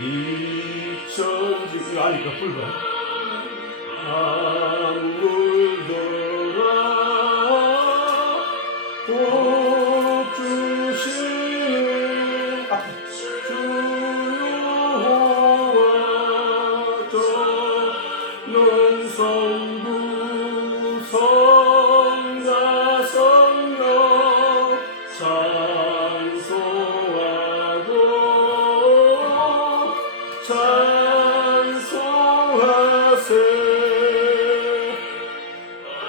이천지 이거 아니까 불가 아물더라 복 주시는 앞에 주 여호와 저는 성부 성자 성령 찬송하고 찬송하세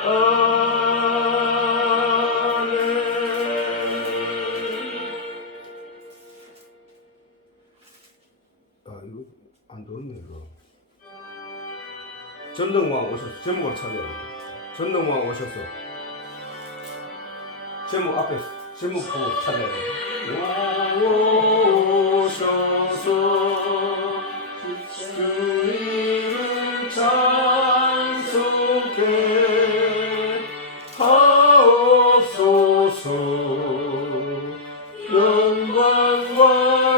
아멘. 아 이거 안 되었네 이거. 전능왕 오셨어. 제목을 찾아야 돼. 전능왕 오셨어. 제목 앞에 제목 보고 찾아야 돼. 오셔서 주 이름 찬송케 하옵소서. 영광과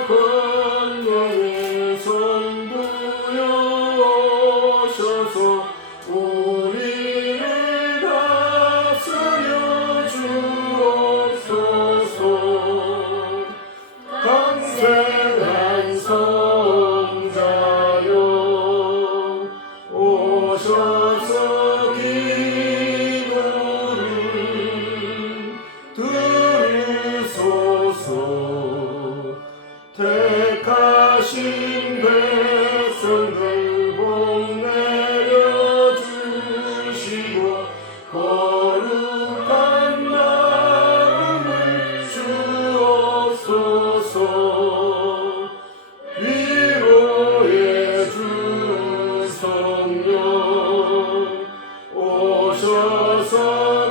권능의 성부여 오셔서 우리를 다스려 주옵소서. 강생한 성자여 오셔서 기도를 들으소서. 택하신 백성들 복 내려주시고 거룩한 마음을 주옵소서. 위로의 주 성령 오셔서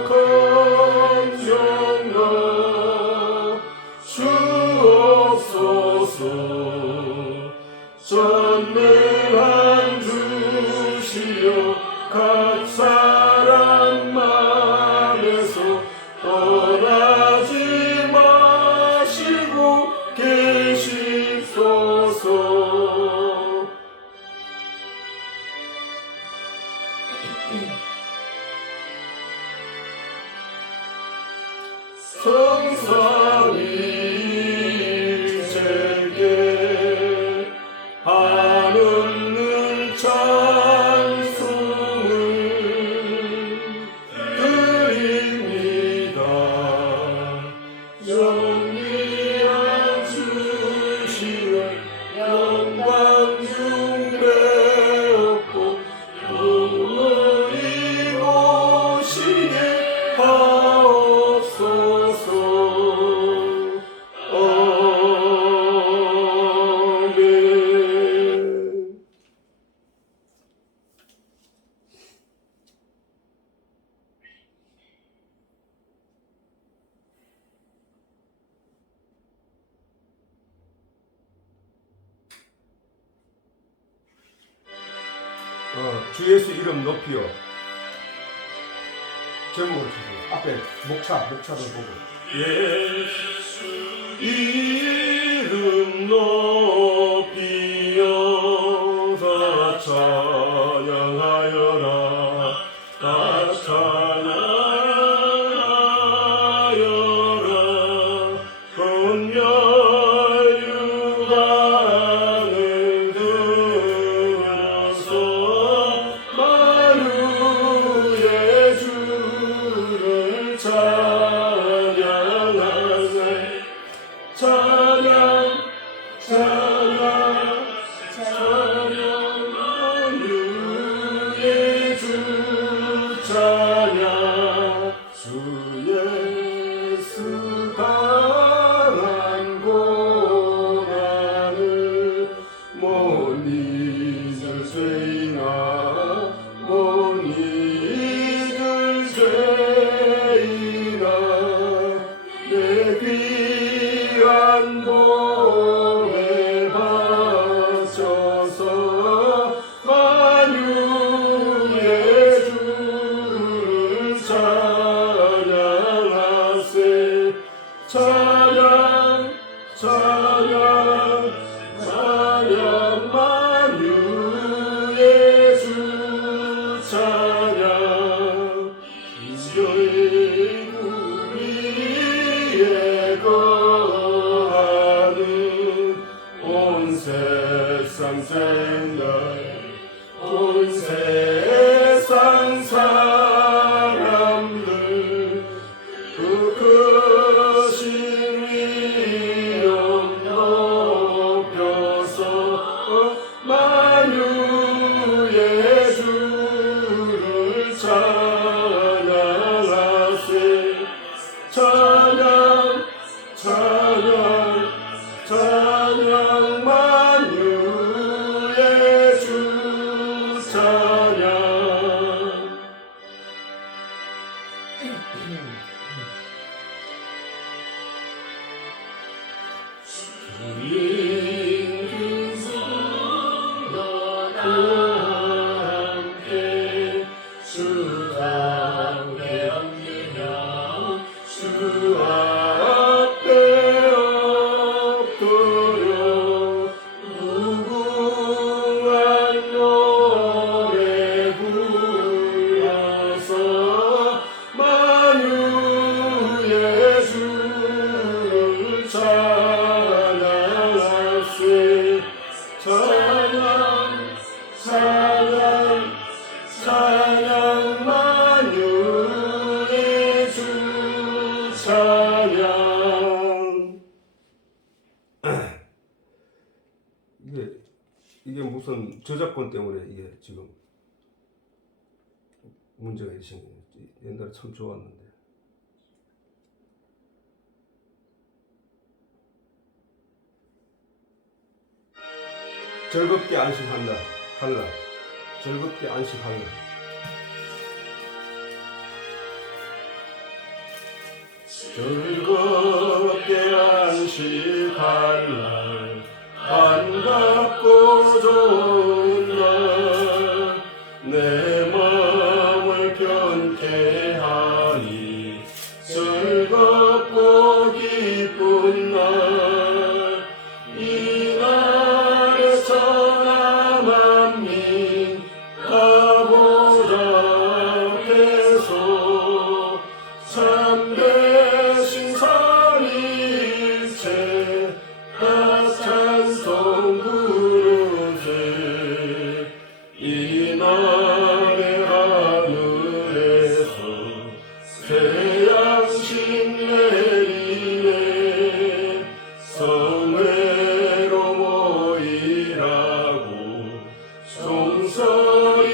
건전하 주옵소서. 전능한 주시여 각 사람 맘에서 떠나지 마시고 계시소서. 성삼위일체께 한없는 찬송을 드립니다. 영리한 주시여 영광 중배없고 눈물이 오시게 하옵소서. 아멘. 주 예수 이름 높이요. 제목을 주세요. 앞에 목차를 보고. 예수 이름 높이요 다 찬양하여라. 다 찬양하여라. 분열 육안을 들어서 만유의 주를 찬양하세. 찬양 찬양 찬양 만유 함께 주 앞에 엎드려 주 앞에 엎드려 무궁한 노래 불러서 만유의 주를 찬양할세. 찬양 찬양 찬양 만유의 주 찬양. 이게 무슨 저작권 때문에 이게 지금 문제가 생긴 거지. 옛날에 참 좋았는데. 즐겁게 안식한다. 할라. 즐겁게 안식할라. 즐겁게 안식할날 반갑고 좋은 날 내 마음을 편케 하니 즐겁고 기쁜 날 이 날에 천하 만민 다 보답해서 참되신 삼위일체 다 찬송 부르세. 이 날에 하늘에서 새 양식 내리네. 성회로 모이라고 종소리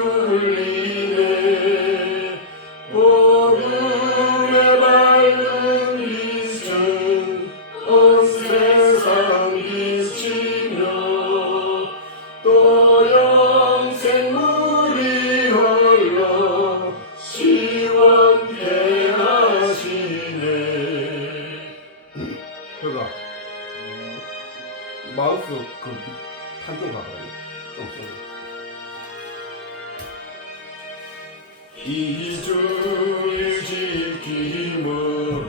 울리네. 복음의 밝은 빛은 온 세상 비치며 또 영생물이 흘러 시원케 하시네. 그러니까 마우스 그 판정 가봐요. 좀 써요. 이 주를 지킴으로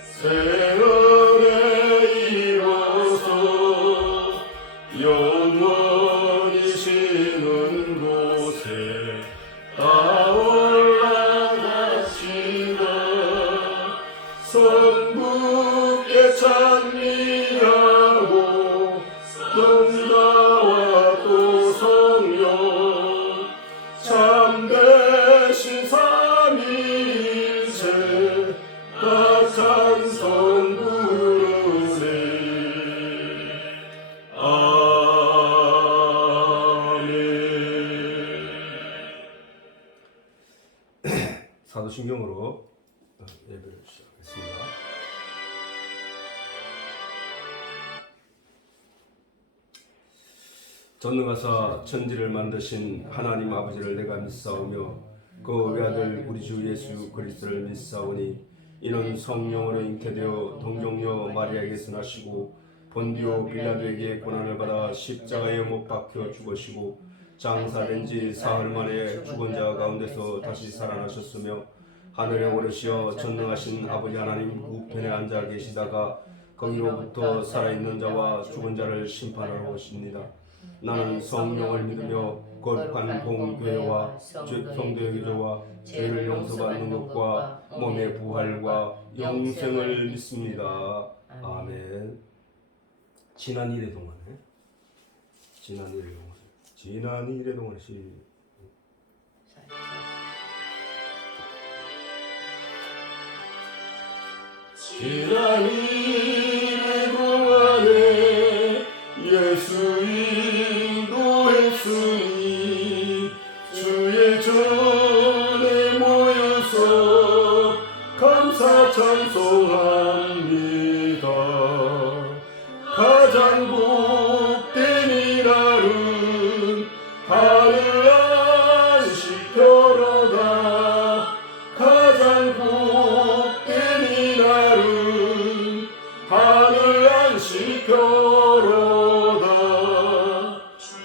새 은혜 입어서 영원히 쉬는 곳에 다 올라갑시다. 성부께 찬미하고 성자와 또 성령 참되신 삼위일체 다 찬송 부르네. 아멘. 사도신경으로 예배를 시작하겠습니다. 전능하사 천지를 만드신 하나님 아버지를 내가 믿사오며 그 외아들 우리 주 예수 그리스도를 믿사오니 이는 성령으로 잉태되어 동정녀 마리아에게서 나시고 본디오 빌라도에게 고난을 받아 십자가에 못 박혀 죽으시고 장사된 지 사흘 만에 죽은 자 가운데서 다시 살아나셨으며 하늘에 오르시어 전능하신 아버지 하나님 우편에 앉아 계시다가 거기로부터 살아있는 자와 죽은 자를 심판하러 오십니다. 나는 성령을 믿으며 거룩한 공교회와 성도의 교제와 죄를 용서받는 것과 몸의 부활과 영생을 믿습니다. 아멘. 지난 일의 동안에 지난 일의 동안에 예수 인도했으니 주의 전에 모여서 감사 찬송합니다. 가장 복된 이날은 하늘 안식표로다. 가장 복된 이날은 하늘 안식표로다.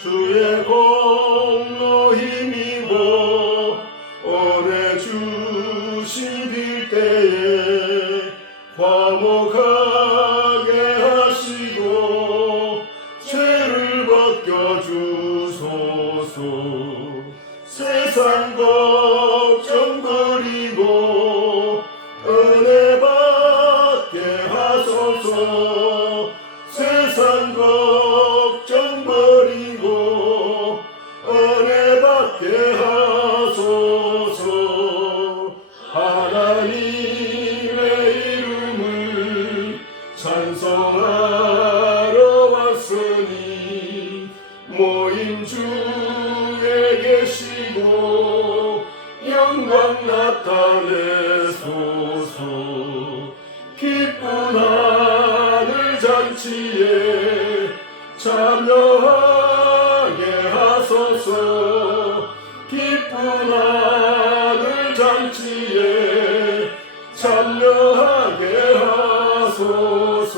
주의 은혜 공로 힘입어 은혜 주신 빌때에 화목하게 하시고 죄를 벗겨주소서. 세상 걱정 버리고 은혜 받게 하소서. 세상 걱정 버리고 은혜 받게 하소서. 하나님의 이름을 찬송하러 왔으니 모임 중에 계시고 영광 나타내소서. 기쁜 하늘 잔치에 참여하게 하소서. 기쁜 하늘 잔치에 참여하게 하소서.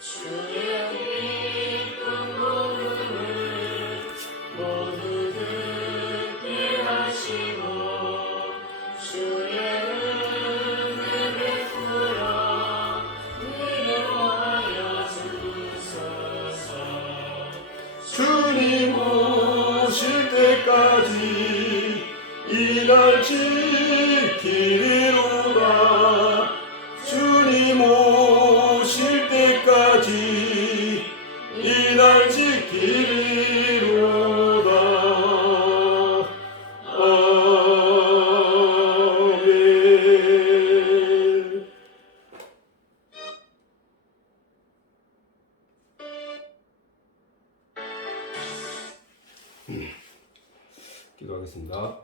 주의 기쁜 복음을 모두 듣게 하시고 주의 은혜 베풀어 위로하여 주소서. 주님 오실 때까지 이 날 지키리로다. 주님 오실 때까지 이 날 지키리로다. 아멘. 기도하겠습니다.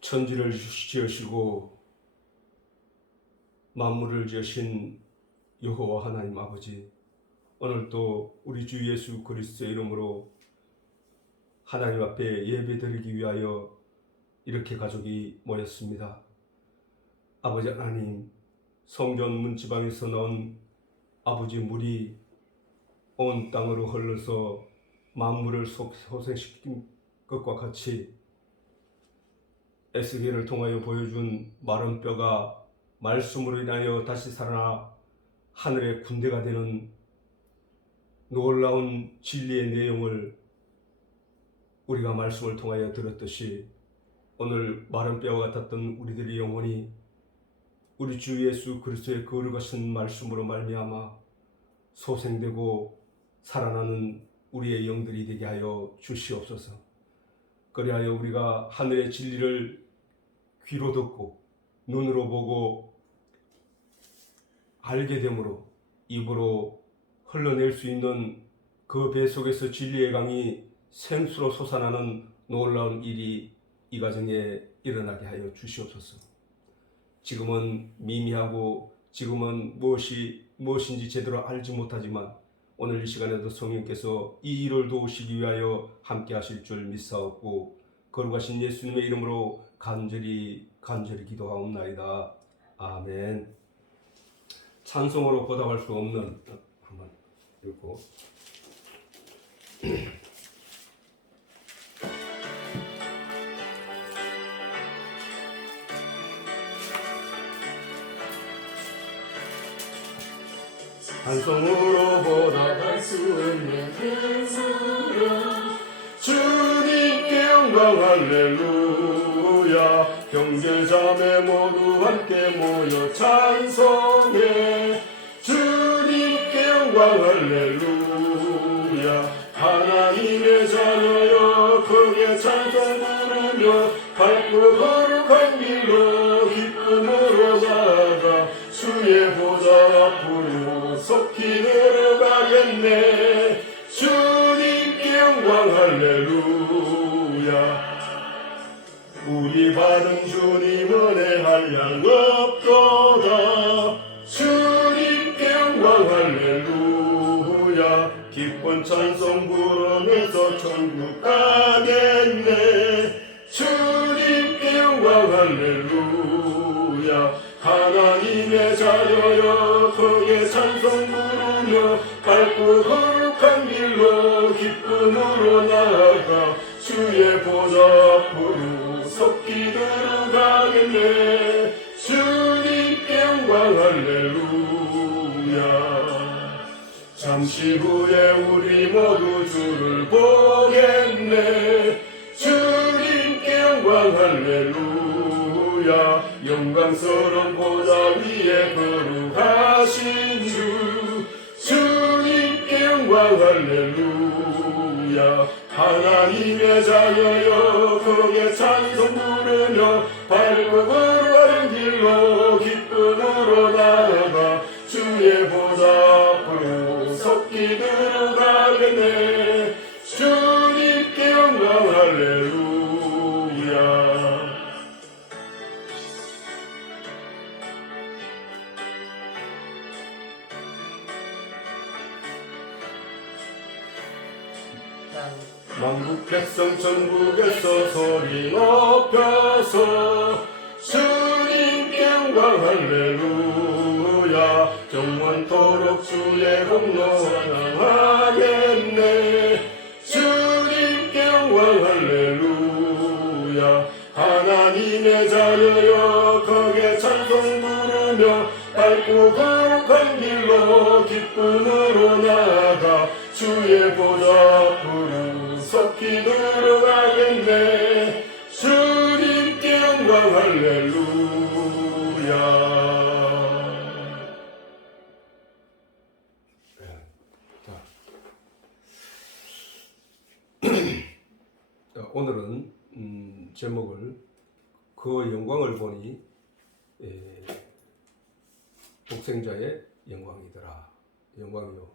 천지를 지으시고 만물을 지으신 여호와 하나님 아버지, 오늘도 우리 주 예수 그리스도의 이름으로 하나님 앞에 예배드리기 위하여 이렇게 가족이 모였습니다. 아버지 하나님, 성전 문지방에서 나온 아버지 물이 온 땅으로 흘러서 만물을 소생시킨 것과 같이 에스겔을 통하여 보여준 마른 뼈가 말씀으로 인하여 다시 살아나 하늘의 군대가 되는 놀라운 진리의 내용을 우리가 말씀을 통하여 들었듯이 오늘 마른 뼈와 같았던 우리들의 영혼이 우리 주 예수 그리스도의 거룩하신 말씀으로 말미암아 소생되고 살아나는 우리의 영들이 되게 하여 주시옵소서. 그리하여 우리가 하늘의 진리를 귀로 듣고 눈으로 보고 알게 되므로 입으로 흘러낼 수 있는 그 배 속에서 진리의 강이 생수로 솟아나는 놀라운 일이 이 가정에 일어나게 하여 주시옵소서. 지금은 미미하고 지금은 무엇인지 제대로 알지 못하지만 오늘 이 시간에도 성령께서 이 일을 도우시기 위하여 함께 하실 줄 믿사옵고 거룩하신 예수님의 이름으로 간절히 기도하옵나이다. 아멘. 찬송으로 보답할 수 없는 한번 읽고 찬송으로 보답할 수 없는 주님께 영광 할렐루야. 형제자매 모두 함께 모여 찬송해. 주님께 영광 할렐루야. 하나님의 자녀여 크게 찬송 부르며 밝고 거룩한 길로 기쁨으로 나아가 주의 보좌 앞으로 속히 들어가겠네. 주님께 영광 할렐루야. 우리 받은 주님 은혜 한량 없도다. 주님께 영광 할렐루야. 기쁜 찬송 부르면서 천국 가겠네. 주님께 영광 할렐루야 하나님의 자녀여 거기에 찬송 부르며 밝고 거룩한 길로 기쁨으로 나아가 주의 보좌 앞으로 속히 들어가겠네 주님께 영광 할렐루야 잠시 후에 우리 모두 주를 보겠네 주님께 영광 할렐루야 영광스러운 보좌 위에 거룩하신 주 주님께 영광 할렐루야 하나님의 자녀여 거기에 찬송 부르며 밝고 거룩한 길로 기쁨으로 나아가 주의 보좌 앞으로 속히 들어가겠네 주님께 영광 할렐루야 만국 백성 전국에서 소리 높여서 주님께 영광 할렐루야 영원토록 주의 공로 찬양하겠네 주님께 영광 할렐루야 하나님의 자녀여 거기에 찬송 부르며 밝고 거룩한 길로 기쁨으로 나아가 주의 보좌 앞으로 속히 들어가겠네 주님께 영광 할렐루야 오늘은 제목을 그 영광을 보니 독생자의 영광이더라 영광이요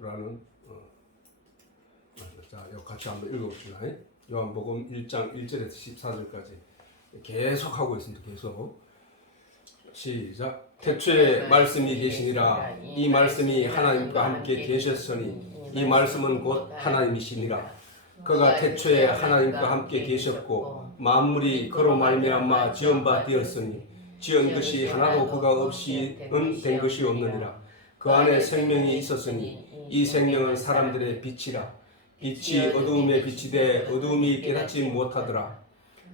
라는 자, 이거 같이 한번 읽어봅시다. 요한복음 1장 1절에서 14절까지 계속 하고 있습니다. 계속 시작. 태초에 말씀이 계시니라. 이 말씀이 하나님과 함께 계셨으니 이 말씀은 곧 하나님이시니라. 그가 태초에 하나님과 함께 계셨고 만물이 그로 말미암아 지은 바 되었으니 지은 것이 하나도 그가 없이는 된 것이 없느니라. 그 안에 생명이 있었으니 이 생명은 사람들의 빛이라. 빛이 어두움에 비치되 어두움이 깨닫지 못하더라.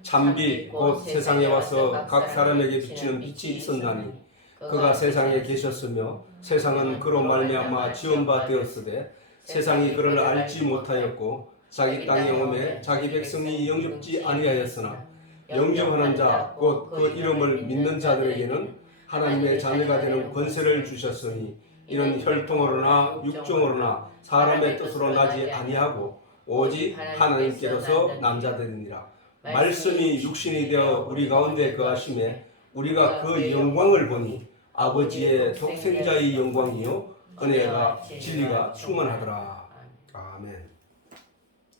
참빛 곧 세상에 와서 각 사람에게 비치는 빛이 있었나니 그가 세상에 계셨으며 세상은 그로 말미암아 지은 바 되었으되 세상이 그를 알지 못하였고 자기 땅에 오매 자기 백성이 영접지 아니하였으나 영접하는 자 곧 그 이름을 믿는 자들에게는 하나님의 자녀가 되는 권세를 주셨으니 이는 혈통으로나 육종으로나 사람의 뜻으로 나지 아니하고 오직 하나님께로서 남자들이니라. 말씀이 육신이 되어 우리 가운데 거하심에 우리가 그 영광을 보니 아버지의 독생자의 영광이요 은혜가 진리가 충만하더라. 아멘.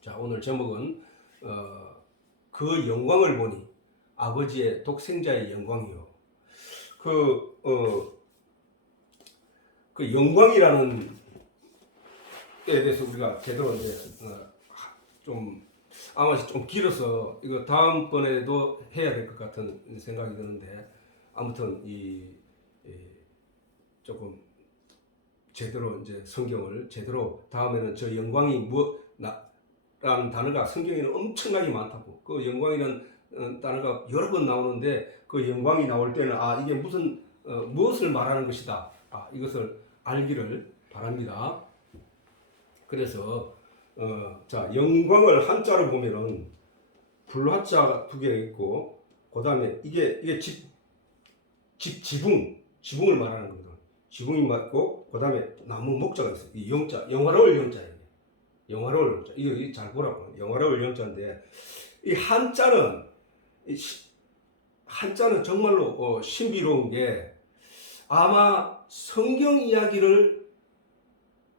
자, 오늘 제목은 그 영광을 보니 아버지의 독생자의 영광이요. 그 영광이라는 때에 대해서 우리가 제대로 이제 좀 아마 좀 길어서 이거 다음번에도 해야 될 것 같은 생각이 드는데 아무튼 조금 제대로 이제 성경을 제대로 다음에는 저 영광이 라는 단어가 성경에는 엄청나게 많다고 그 영광이라는 단어가 여러 번 나오는데 그 영광이 나올 때는 이게 무엇을 말하는 것이다 이것을 알기를 바랍니다. 그래서 자 영광을 한자로 보면은 불화자 두 개 있고 그 다음에 이게 지붕을 말하는 거거든. 지붕이 맞고 그 다음에 나무 목자가 있어. 이 영자 영화로울 영자예요. 영화로울 영자 이거 잘 보라고. 영화로울 영자인데 이 한자는 정말로 신비로운 게 아마 성경 이야기를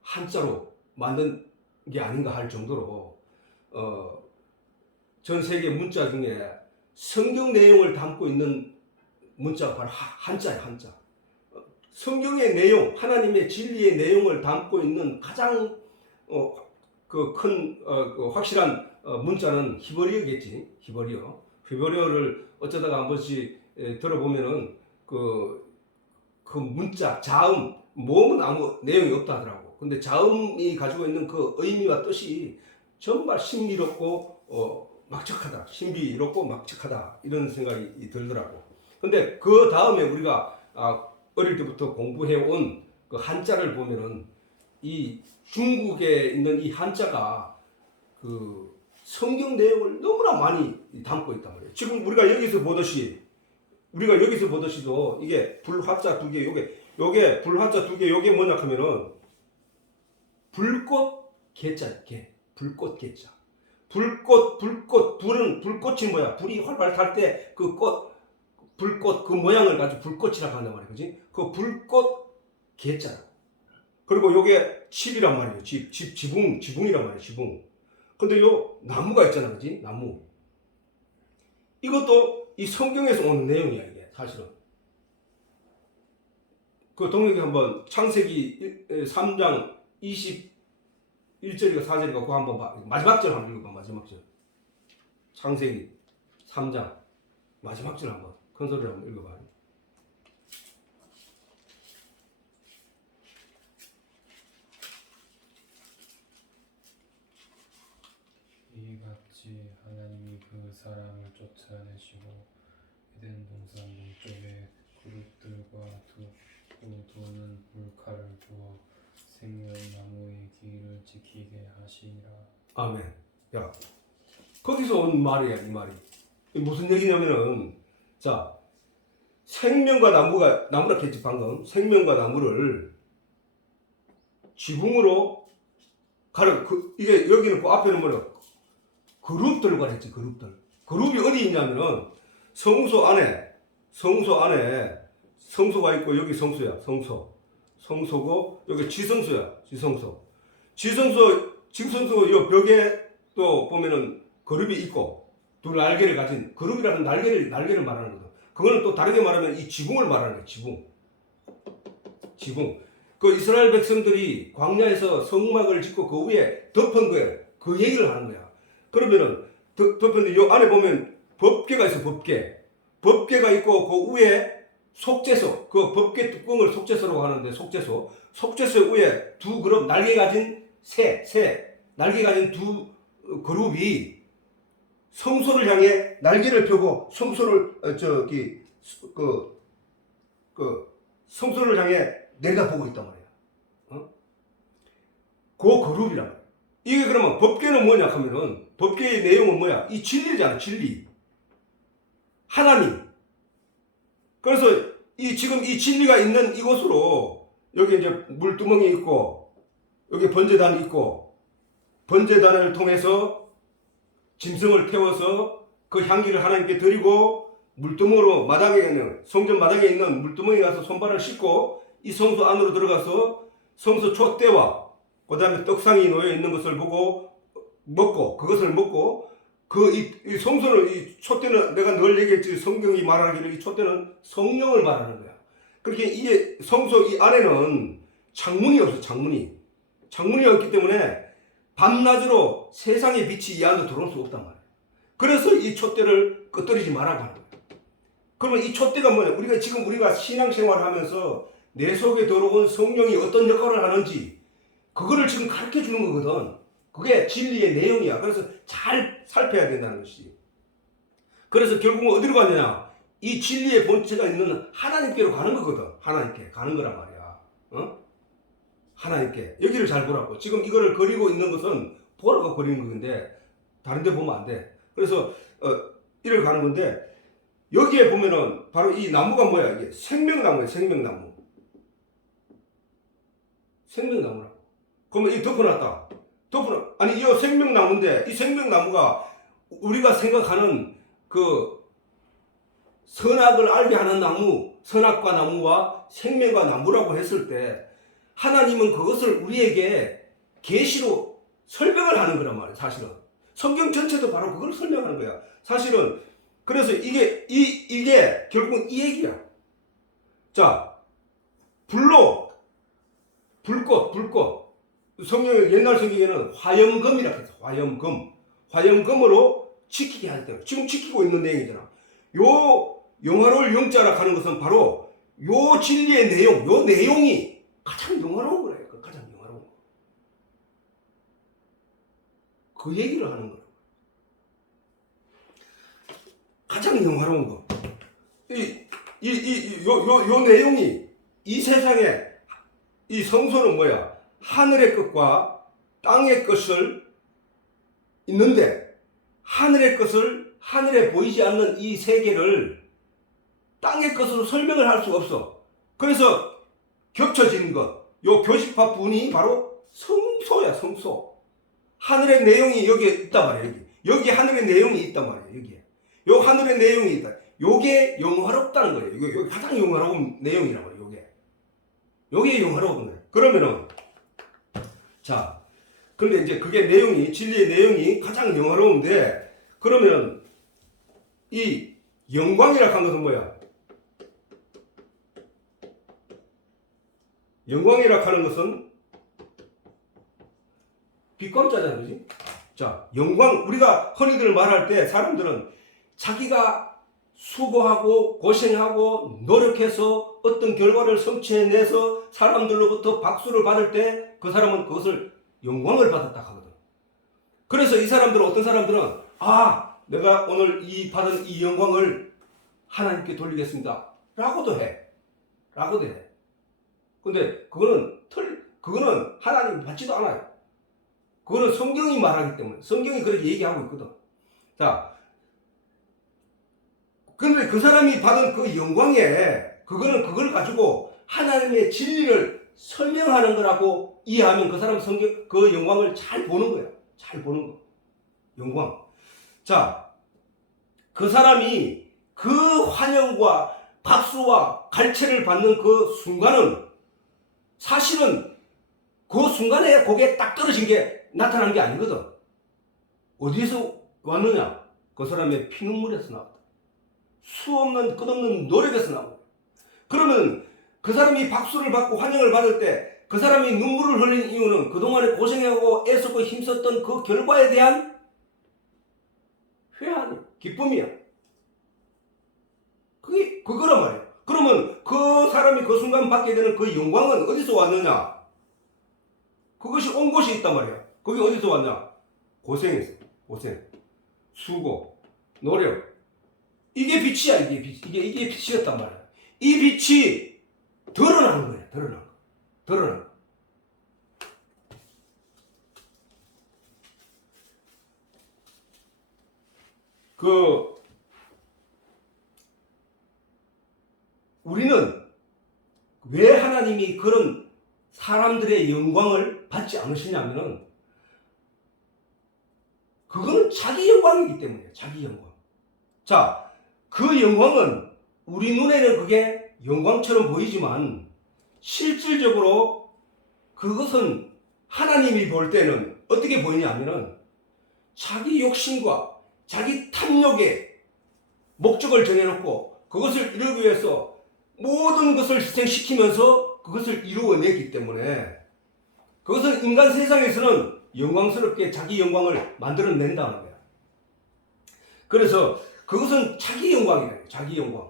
한자로 만든 게 아닌가 할 정도로 전 세계 문자 중에 성경 내용을 담고 있는 문자가 바로 한자예요. 한자. 성경의 내용, 하나님의 진리의 내용을 담고 있는 가장 큰 확실한 문자는 히브리어겠지. 히브리어를 어쩌다가 한 번씩 들어보면은 그 문자 자음 모음은 아무 내용이 없다 하더라고. 근데 자음이 가지고 있는 그 의미와 뜻이 정말 신비롭고 막측하다. 신비롭고 막측하다. 이런 생각이 들더라고. 근데 그 다음에 우리가 어릴 때부터 공부해온 그 한자를 보면은 이 중국에 있는 이 한자가 그 성경 내용을 너무나 많이 담고 있단 말이에요. 지금 우리가 여기서 보듯이도 이게 불화자 두 개, 요게 불화자 두 개, 요게 뭐냐 하면은 불꽃 개자, 개, 불꽃 개자. 불꽃, 불은 불꽃이 뭐야? 불이 활발 탈 때 그 꽃, 불꽃 그 모양을 가지고 불꽃이라고 한단 말이야, 그지? 그 불꽃 개자. 그리고 요게 칩이란 말이에요. 지붕이란 말이에요, 지붕. 근데 요 나무가 있잖아, 그지? 나무. 이것도 이 성경에서 오는 내용이야, 이게 사실은. 그 동영이 한번 창세기 3장 21절인가 4절인가 그거 한번 봐. 마지막 절 한번 읽어봐, 마지막 절. 창세기 3장 마지막 절 한번 큰 소리로 한번 읽어봐. 이같이 하나님이 그 사람을 쫓아내시고 에덴 동산 동쪽에 그룹들과 두고 도는 물칼을 두어 생명나무의 길을 지키게 하시니라. 아멘. 야, 거기서 온 말이야, 이 말이. 이게 무슨 얘기냐면은, 자, 생명과 나무라 했지, 방금. 생명과 나무를 지붕으로 이게 여기는 그 앞에는 뭐냐? 그룹들과 했지, 그룹들. 그룹이 어디 있냐면은, 성소 안에, 성소가 있고, 여기 성소야, 성소고, 여기 지성소야, 지성소. 지성소 요 벽에 또 보면은 그룹이 있고, 두 날개를 가진, 그룹이라는 날개를 말하는 거다. 그거는 또 다르게 말하면 이 지붕을 말하는 거야, 지붕. 그 이스라엘 백성들이 광야에서 성막을 짓고 그 위에 덮은 거예요. 그 얘기를 하는 거야. 그러면은, 덮었는데 요 안에 보면 법궤가 있어, 법궤가 있고 그 위에 속죄소, 그 법궤 뚜껑을 속죄소라고 하는데 속죄소 위에 두 그룹 날개 가진 날개 가진 두 그룹이 성소를 향해 날개를 펴고 성소를 성소를 향해 내려다보고 있단 말이야. 그 그룹이란 말이야. 이게 그러면 법궤는 뭐냐 하면은 법궤의 내용은 뭐야? 이 진리잖아, 진리. 하나님. 그래서 지금 이 진리가 있는 이곳으로 여기 이제 물두멍이 있고 여기 번제단이 있고 번제단을 통해서 짐승을 태워서 그 향기를 하나님께 드리고 물두멍으로 성전 마당에 있는 물두멍에 가서 손발을 씻고 이 성소 안으로 들어가서 성소 촛대와 그 다음에 떡상이 놓여 있는 것을 보고 그것을 먹고 이 성소는 이 촛대는 내가 늘 얘기했지, 성경이 말하기를 이 촛대는 성령을 말하는 거야. 그렇게 이게 성소 이 안에는 창문이 없어, 창문이 없기 때문에 밤낮으로 세상의 빛이 이 안으로 들어올 수 없단 말이야. 그래서 이 촛대를 끄트리지 말라고 하는 거야. 그러면 이 촛대가 뭐냐? 우리가 신앙생활을 하면서 내 속에 들어온 성령이 어떤 역할을 하는지 그거를 지금 가르쳐 주는 거거든. 그게 진리의 내용이야. 그래서 잘 살펴야 된다는 것이. 그래서 결국은 어디로 가느냐? 이 진리의 본체가 있는 하나님께로 가는 거거든. 하나님께 가는 거란 말이야. 하나님께. 여기를 잘 보라고. 지금 이거를 그리고 있는 것은 보라고 그리는 건데 다른 데 보면 안 돼. 그래서 이를 가는 건데 여기에 보면은 바로 이 나무가 뭐야? 이게 생명나무예요. 생명나무라고. 그러면 이 덮어놨다. 아니 이 생명나무인데 이 생명나무가 우리가 생각하는 그 선악을 알게 하는 나무, 선악과 나무와 생명과 나무라고 했을 때 하나님은 그것을 우리에게 계시로 설명을 하는 거란 말이에요. 사실은 성경 전체도 바로 그걸 설명하는 거야. 사실은 그래서 이게 결국은 이 얘기야. 자, 불꽃. 옛날 성경에는 화염금이라고 했어. 화염금으로 지키게 할 때. 지금 지키고 있는 내용이잖아. 요 영화로울 영자라 하는 것은 바로 요 진리의 내용, 요 내용이 가장 영화로운 거예요. 가장 영화로운 거. 그 얘기를 하는 거예요. 가장 영화로운 거. 요 내용이 이 세상에 이 성소는 뭐야? 하늘의 것과 땅의 것을 있는데 하늘의 것을 하늘에 보이지 않는 이 세계를 땅의 것으로 설명을 할 수가 없어. 그래서 겹쳐지는 것, 요 교집합 분이 바로 성소야, 성소. 하늘의 내용이 여기에 있단 말이야. 여기 하늘의 내용이 있단 말이야. 여기에 요 하늘의 내용이 있다. 요게 영화롭다는 거예요. 요게 가장 영화로운 내용이라고 해요. 요게 영화로운 거예요. 그러면은 자, 근데 이제 그게 내용이 진리의 내용이 가장 영화로운데 그러면 이 영광이라 한 것은 뭐야? 영광이라 하는 것은 빛감자잖아, 그지? 자, 영광, 우리가 흔히들 말할 때 사람들은 자기가 수고하고 고생하고 노력해서 어떤 결과를 성취해내서 사람들로부터 박수를 받을 때 그 사람은 그것을 영광을 받았다 하거든. 그래서 이 사람들은 어떤 사람들은 내가 오늘 받은 이 영광을 하나님께 돌리겠습니다 라고도 해. 근데 그거는 하나님 받지도 않아요. 그거는 성경이 말하기 때문에 성경이 그렇게 얘기하고 있거든. 자, 근데 그 사람이 받은 그 영광에 그걸 가지고 하나님의 진리를 설명하는 거라고 이해하면 그 사람은 그 영광을 잘 보는 거야. 잘 보는 거. 영광. 자, 그 사람이 그 환영과 박수와 갈채를 받는 그 순간은 사실은 그 순간에 거기에 딱 떨어진 게 나타난 게 아니거든. 어디에서 왔느냐? 그 사람의 피눈물에서 나왔다. 수없는 끝없는 노력에서 나온다. 그러면 그 사람이 박수를 받고 환영을 받을 때 그 사람이 눈물을 흘린 이유는 그동안에 고생하고 애쓰고 힘썼던 그 결과에 대한 회한, 기쁨이야. 그거란 말이야. 그러면 그 사람이 그 순간 받게 되는 그 영광은 어디서 왔느냐? 그것이 온 곳이 있단 말이야. 그게 어디서 왔냐? 고생에서. 고생, 수고, 노력. 이게 빛이야. 이게 빛이었단 말이야. 이 빛이 드러나는 거야. 드러나는 거. 우리는 왜 하나님이 그런 사람들의 영광을 받지 않으시냐면은 그거는 자기 영광이기 때문이에요. 자기 영광. 자, 그 영광은 우리 눈에는 그게 영광처럼 보이지만 실질적으로 그것은 하나님이 볼 때는 어떻게 보이냐면은 자기 욕심과 자기 탐욕에 목적을 정해놓고 그것을 이루기 위해서 모든 것을 희생시키면서 그것을 이루어내기 때문에 그것은 인간 세상에서는 영광스럽게 자기 영광을 만들어낸다는 거야. 그래서 그것은 자기 영광이에요. 자기 영광.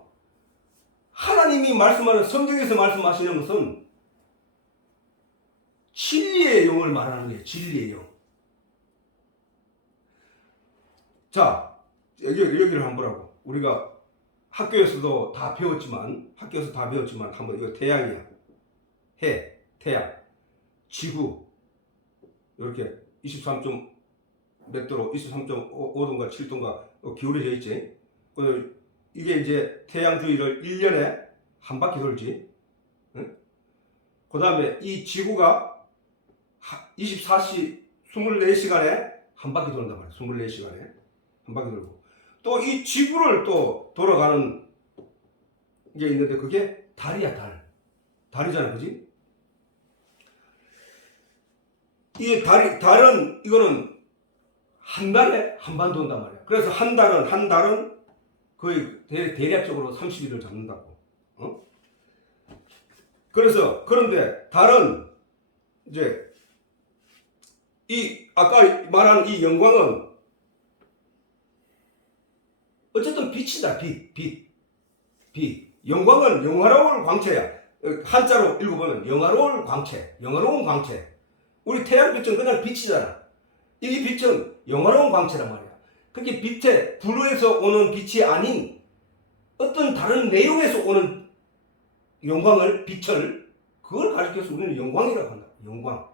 하나님이 말씀하는 성경에서 말씀하시는 것은 진리의 영을 말하는 거예요. 진리의 영. 자, 여기를 한번 보라고. 우리가 학교에서도 다 배웠지만 한번 이거 태양이야. 해, 태양, 지구 이렇게 23점 몇 도로 23.5도인가 7도인가 기울어져 있지. 이게 이제 태양 주위를 1년에 한 바퀴 돌지. 응? 그 다음에 이 지구가 24시간에 한 바퀴 돈단 말이야. 24시간에 한 바퀴 돌고. 또 이 지구를 또 돌아가는 게 있는데 그게 달이야, 달. 달이잖아, 그지? 이 달은 이거는 한 달에 한 번 돈단 말이야. 그래서 한 달은 거의 대략적으로 30일을 잡는다고. 그런데 달은 이제 이 아까 말한 이 영광은 어쨌든 빛이다. 빛. 영광은 영화로울 광채야. 한자로 읽어보면 영화로울 광채, 영화로운 광채. 우리 태양빛은 그냥 빛이잖아. 이 빛은 영화로운 광채란 말이야. 그게 빛에 불에서 오는 빛이 아닌 어떤 다른 내용에서 오는 영광을, 빛을, 그걸 가리켜서 우리는 영광이라고 한다. 영광.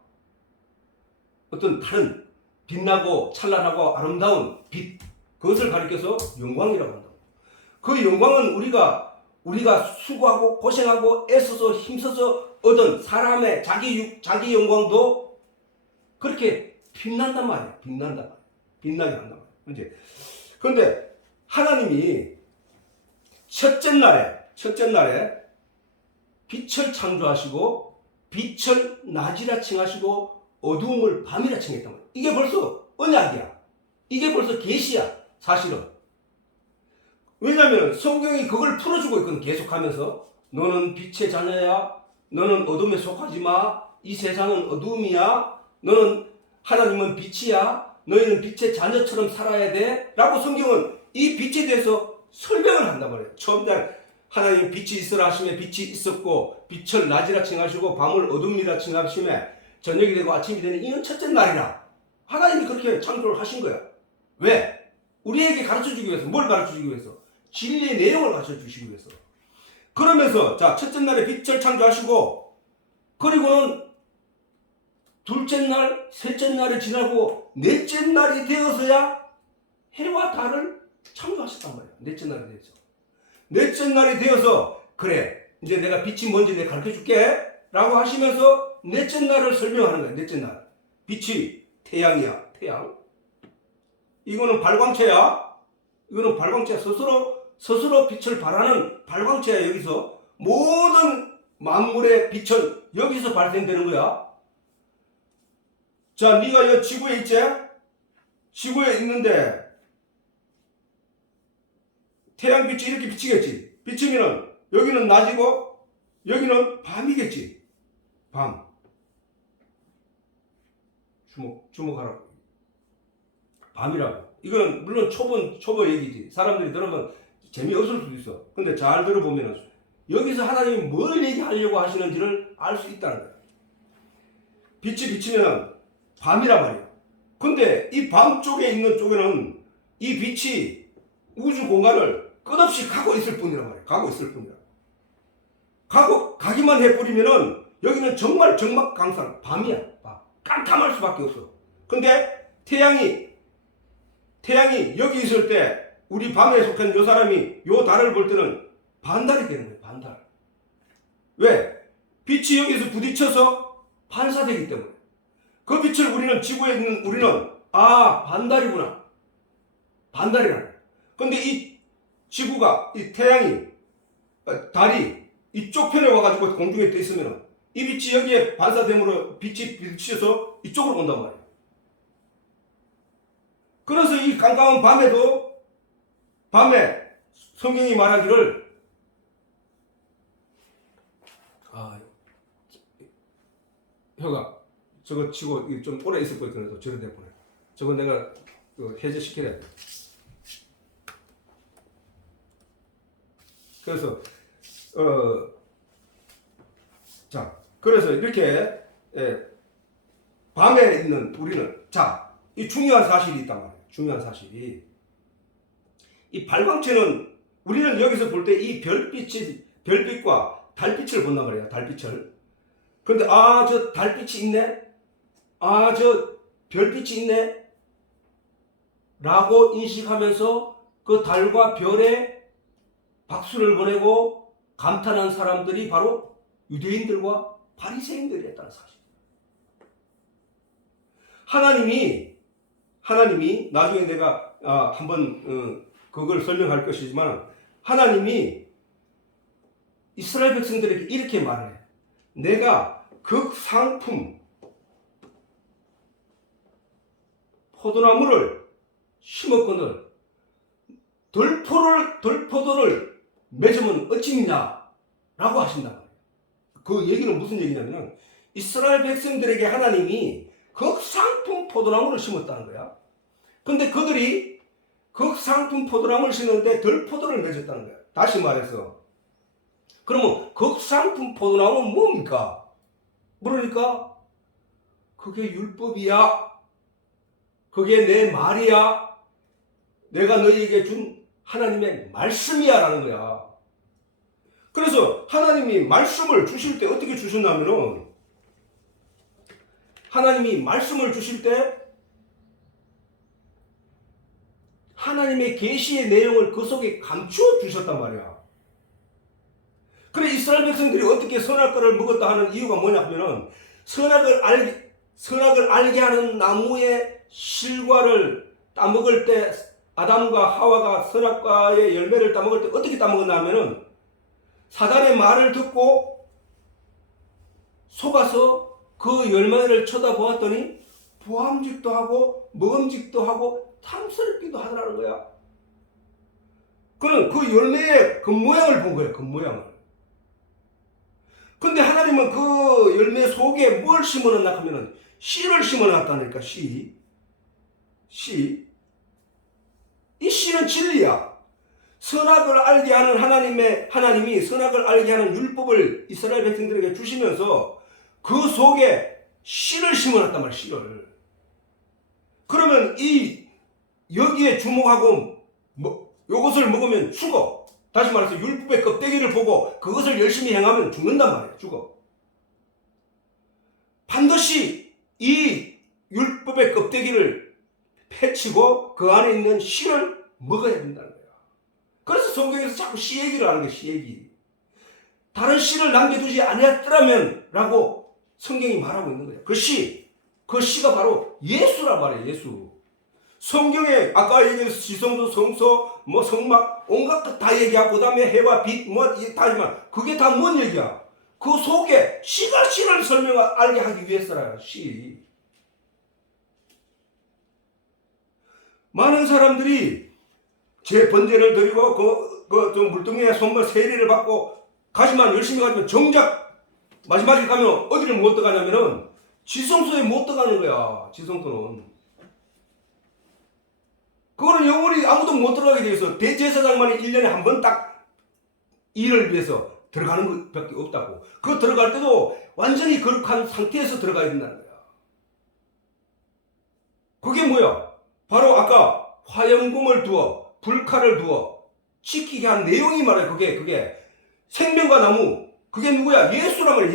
어떤 다른 빛나고 찬란하고 아름다운 빛, 그것을 가리켜서 영광이라고 한다. 그 영광은 우리가 수고하고 고생하고 애써서 힘써서 얻은 사람의 자기 영광도 그렇게 빛난단 말이야. 빛나게 한단 말이야. 그렇지? 그런데 하나님이 첫째 날에 빛을 창조하시고 빛을 낮이라 칭하시고 어두움을 밤이라 칭했단 말이야. 이게 벌써 언약이야. 이게 벌써 계시야. 사실은. 왜냐하면 성경이 그걸 풀어주고 있거든. 계속하면서 너는 빛의 자녀야. 너는 어둠에 속하지 마. 이 세상은 어둠이야. 너는 하나님은 빛이야. 너희는 빛의 자녀처럼 살아야 돼. 라고 성경은 이 빛에 대해서 설명을 한단 말이에요. 처음에 하나님 빛이 있으라 하심에 빛이 있었고 빛을 낮이라 칭하시고 밤을 어둠이라 칭하심에 저녁이 되고 아침이 되는 이는 첫째 날이라. 하나님이 그렇게 창조를 하신 거야. 왜? 우리에게 가르쳐주기 위해서. 뭘 가르쳐주기 위해서? 진리의 내용을 가르쳐주시기 위해서. 그러면서 자, 첫째 날에 빛을 창조하시고 그리고는 둘째 날, 셋째 날이 지나고 넷째 날이 되어서야 해와 달을 창조하셨단 말이야. 넷째 날이 되어서. 넷째 날이 되어서 그래, 이제 내가 빛이 뭔지 내가 가르쳐줄게 라고 하시면서 넷째 날을 설명하는 거야. 넷째 날. 빛이 태양이야. 태양. 이거는 발광체야. 이거는 발광체야. 스스로 빛을 발하는 발광체야. 여기서 모든 만물의 빛은 여기서 발생되는 거야. 자, 네가 이 지구에 있지? 지구에 있는데 태양빛이 이렇게 비치겠지. 비치면은 여기는 낮이고 여기는 밤이겠지. 밤. 주목하라고. 밤이라고. 이거는 물론 초보 얘기지. 사람들이 들으면 재미없을 수도 있어. 근데 잘 들어보면은 여기서 하나님이 뭘 얘기하려고 하시는지를 알 수 있다는 거야. 빛이 비치면 밤이란 말이야. 근데 이 밤 쪽에 있는 쪽에는 이 빛이 우주 공간을 끝없이 가고 있을 뿐이란 말이야. 가고 있을 뿐이야. 가기만 해버리면은 여기는 정말 정막강산 밤이야. 밤. 깜깜할 수밖에 없어. 근데 태양이 여기 있을 때 우리 밤에 속한 요 사람이 요 달을 볼 때는 반달이 되는 거예요. 반달. 왜? 빛이 여기서 부딪혀서 반사되기 때문에. 그 빛을 우리는 지구에 있는 우리는 반달이구나. 반달이라는 거야. 근데 이 지구가 이 태양이 달이 이쪽 편에 와가지고 공중에 떠 있으면 이 빛이 여기에 반사됨으로 빛이 비치어서 이쪽으로 온단 말이에요. 그래서 이 깜깜한 밤에 성경이 말하기를 혀가 저거 치고 좀 오래 있을 거니까 저래 될 뻔해. 저거 내가 해제시켜야 돼. 그래서 그래서 이렇게 밤에 있는 우리는 이 중요한 사실이 있단 말이에요. 중요한 사실이 이 발광체는 우리는 여기서 볼 때 이 별빛과 달빛을 본단 말이에요. 달빛을. 그런데 저 달빛이 있네. 저 별빛이 있네. 라고 인식하면서 그 달과 별에 박수를 보내고 감탄한 사람들이 바로 유대인들과 바리새인들이었다는 사실. 하나님이 나중에 내가 한번 그걸 설명할 것이지만 하나님이 이스라엘 백성들에게 이렇게 말해. 내가 극상품 포도나무를 심었거늘 들포도를 맺으면 어찌미냐 라고 하신단 말이에요. 그 얘기는 무슨 얘기냐면 이스라엘 백성들에게 하나님이 극상품 포도나무를 심었다는 거야. 근데 그들이 극상품 포도나무를 심는데 들포도를 맺었다는 거야. 다시 말해서 그러면 극상품 포도나무는 뭡니까? 그러니까 그게 율법이야. 그게 내 말이야. 내가 너희에게 준 하나님의 말씀이야 라는 거야. 그래서 하나님이 말씀을 주실 때 어떻게 주셨냐면은 하나님이 말씀을 주실 때 하나님의 계시의 내용을 그 속에 감추어 주셨단 말이야. 그래 이스라엘 백성들이 어떻게 선악과를 먹었다 하는 이유가 뭐냐 하면은 선악을 알게 하는 나무의 실과를 따먹을 때 아담과 하와가 선악과의 열매를 따먹을 때 어떻게 따먹었나 하면은 사단의 말을 듣고 속아서 그 열매를 쳐다보았더니 부함직도 하고 먹음직도 하고 탐스럽기도 하더라는 거야. 그는 그 열매의 겉모양을 본 거예요. 겉모양을. 근데 하나님은 그 열매 속에 뭘 심어놨나 하면은 씨를 심어놨다니까. 씨. 이 씨는 진리야. 선악을 알게 하는 하나님이 선악을 알게 하는 율법을 이스라엘 백성들에게 주시면서 그 속에 씨를 심어놨단 말이야. 씨를. 그러면 여기에 주목하고 요것을 먹으면 죽어. 다시 말해서 율법의 껍데기를 보고 그것을 열심히 행하면 죽는단 말이야. 죽어. 반드시 이 율법의 껍데기를 패치고 그 안에 있는 씨를 먹어야 된다는 거야. 그래서 성경에서 자꾸 씨 얘기를 하는 거야. 씨 얘기. 다른 씨를 남겨두지 아니었더라면 라고 성경이 말하고 있는 거야. 그 씨가 바로 예수란 말이야. 예수. 성경에 아까 얘기해서 지성소, 성소, 성막 온갖 것 다 얘기하고 그다음에 해와 빛 다 하지만 그게 다 뭔 얘기야? 그 속에 씨가 씨를 알게 하기 위해서라요. 씨. 많은 사람들이 제 번제를 드리고 좀 물동이에 손물 세례를 받고 가지만 열심히 가지면 정작 마지막에 가면 어디를 못 들어가냐면은 지성소에 못 들어가는 거야. 지성소는. 그거는 영원히 아무도 못 들어가게 돼 있어. 대제사장만이 1년에 한 번 딱 일을 위해서 들어가는 것밖에 없다고. 그거 들어갈 때도 완전히 거룩한 상태에서 들어가야 된다는 거야. 그게 뭐야? 바로 아까 화염금을 두어 불칼을 두어 지키게 한 내용이 말이야. 그게 생명과 나무. 그게 누구야? 예수란 말이야.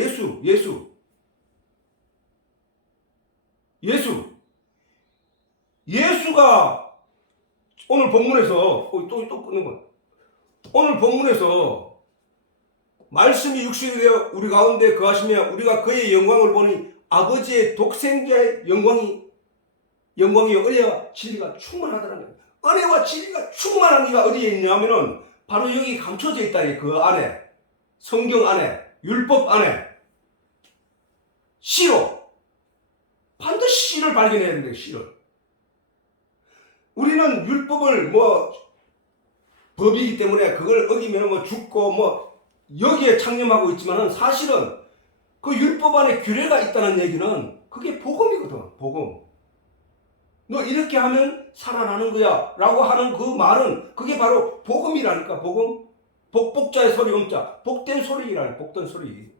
예수가 오늘 본문에서 또 끊는 거. 오늘 본문에서 말씀이 육신이 되어 우리 가운데 거하시며 우리가 그의 영광을 보니 아버지의 독생자의 영광이요 은혜와 진리가 충만하다는 거예요. 은혜와 진리가 충만한 이가 어디에 있냐면은 바로 여기 감춰져 있다. 그 안에 성경 안에 율법 안에 씨로 반드시 씨를 발견해야 된다. 씨를. 우리는 율법을 법이기 때문에 그걸 어기면 죽고 여기에 창념하고 있지만은 사실은 그 율법 안에 규례가 있다는 얘기는 그게 복음이거든. 복음. 너 이렇게 하면 살아나는 거야 라고 하는 그 말은 그게 바로 복음이라니까. 복음. 복자의 소리 음자. 복된 소리라니. 복된 소리.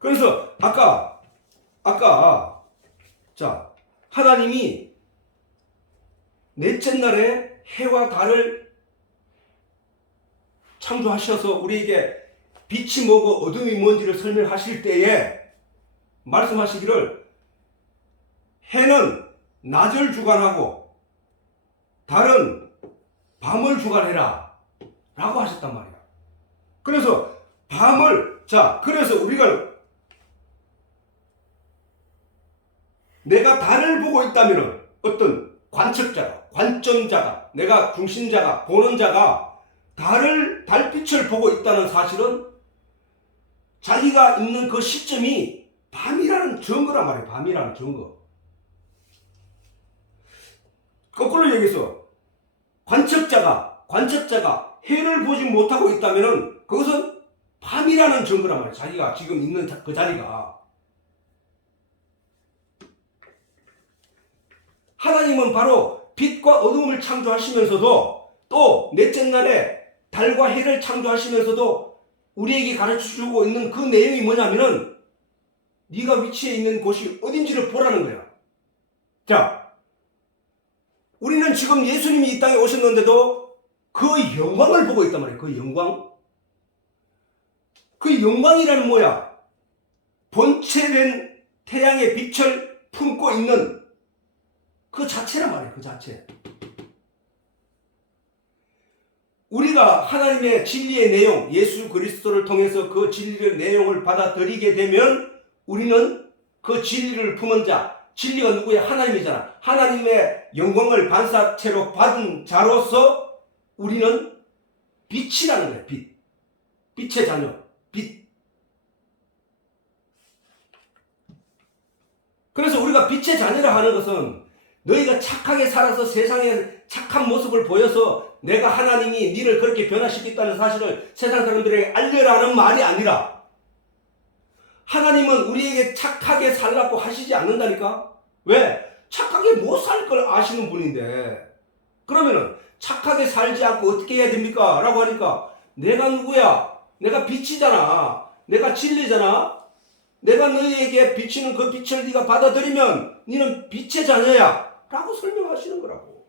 그래서 아까 자 하나님이 넷째 날에 해와 달을 창조하셔서 우리에게 빛이 뭐고 어둠이 뭔지를 설명하실 때에 말씀하시기를 해는 낮을 주관하고 달은 밤을 주관해라 라고 하셨단 말이야. 그래서 그래서 우리가 내가 달을 보고 있다면 어떤 관측자가, 관점자가, 내가 중심자가, 보는 자가 달빛을 보고 있다는 사실은 자기가 있는 그 시점이 밤이라는 증거란 말이에요. 밤이라는 증거. 거꾸로 얘기해서 관측자가 해를 보지 못하고 있다면 그것은 밤이라는 증거란 말이에요. 자기가 지금 있는 그 자리가. 하나님은 바로 빛과 어둠을 창조하시면서도 또 넷째 날에 달과 해를 창조하시면서도 우리에게 가르쳐주고 있는 그 내용이 뭐냐면은 네가 위치해 있는 곳이 어딘지를 보라는 거야. 자, 우리는 지금 예수님이 이 땅에 오셨는데도 그 영광을 보고 있단 말이에요. 그 영광. 그 영광이라는 뭐야? 본체된 태양의 빛을 품고 있는 그 자체란 말이에요. 그 자체. 우리가 하나님의 진리의 내용, 예수 그리스도를 통해서 그 진리의 내용을 받아들이게 되면 우리는 그 진리를 품은 자, 진리가 누구야? 하나님이잖아. 하나님의 영광을 반사체로 받은 자로서 우리는 빛이라는 거예요. 빛. 빛의 자녀. 빛. 그래서 우리가 빛의 자녀라 하는 것은 너희가 착하게 살아서 세상에 착한 모습을 보여서 내가 하나님이 너를 그렇게 변화시켰다는 사실을 세상 사람들에게 알려라는 말이 아니라 하나님은 우리에게 착하게 살라고 하시지 않는다니까? 왜? 착하게 못 살 걸 아시는 분인데 그러면은 착하게 살지 않고 어떻게 해야 됩니까? 라고 하니까 내가 누구야? 내가 빛이잖아. 내가 진리잖아. 내가 너희에게 비치는 그 빛을 네가 받아들이면 너는 빛의 자녀야 라고 설명하시는 거라고.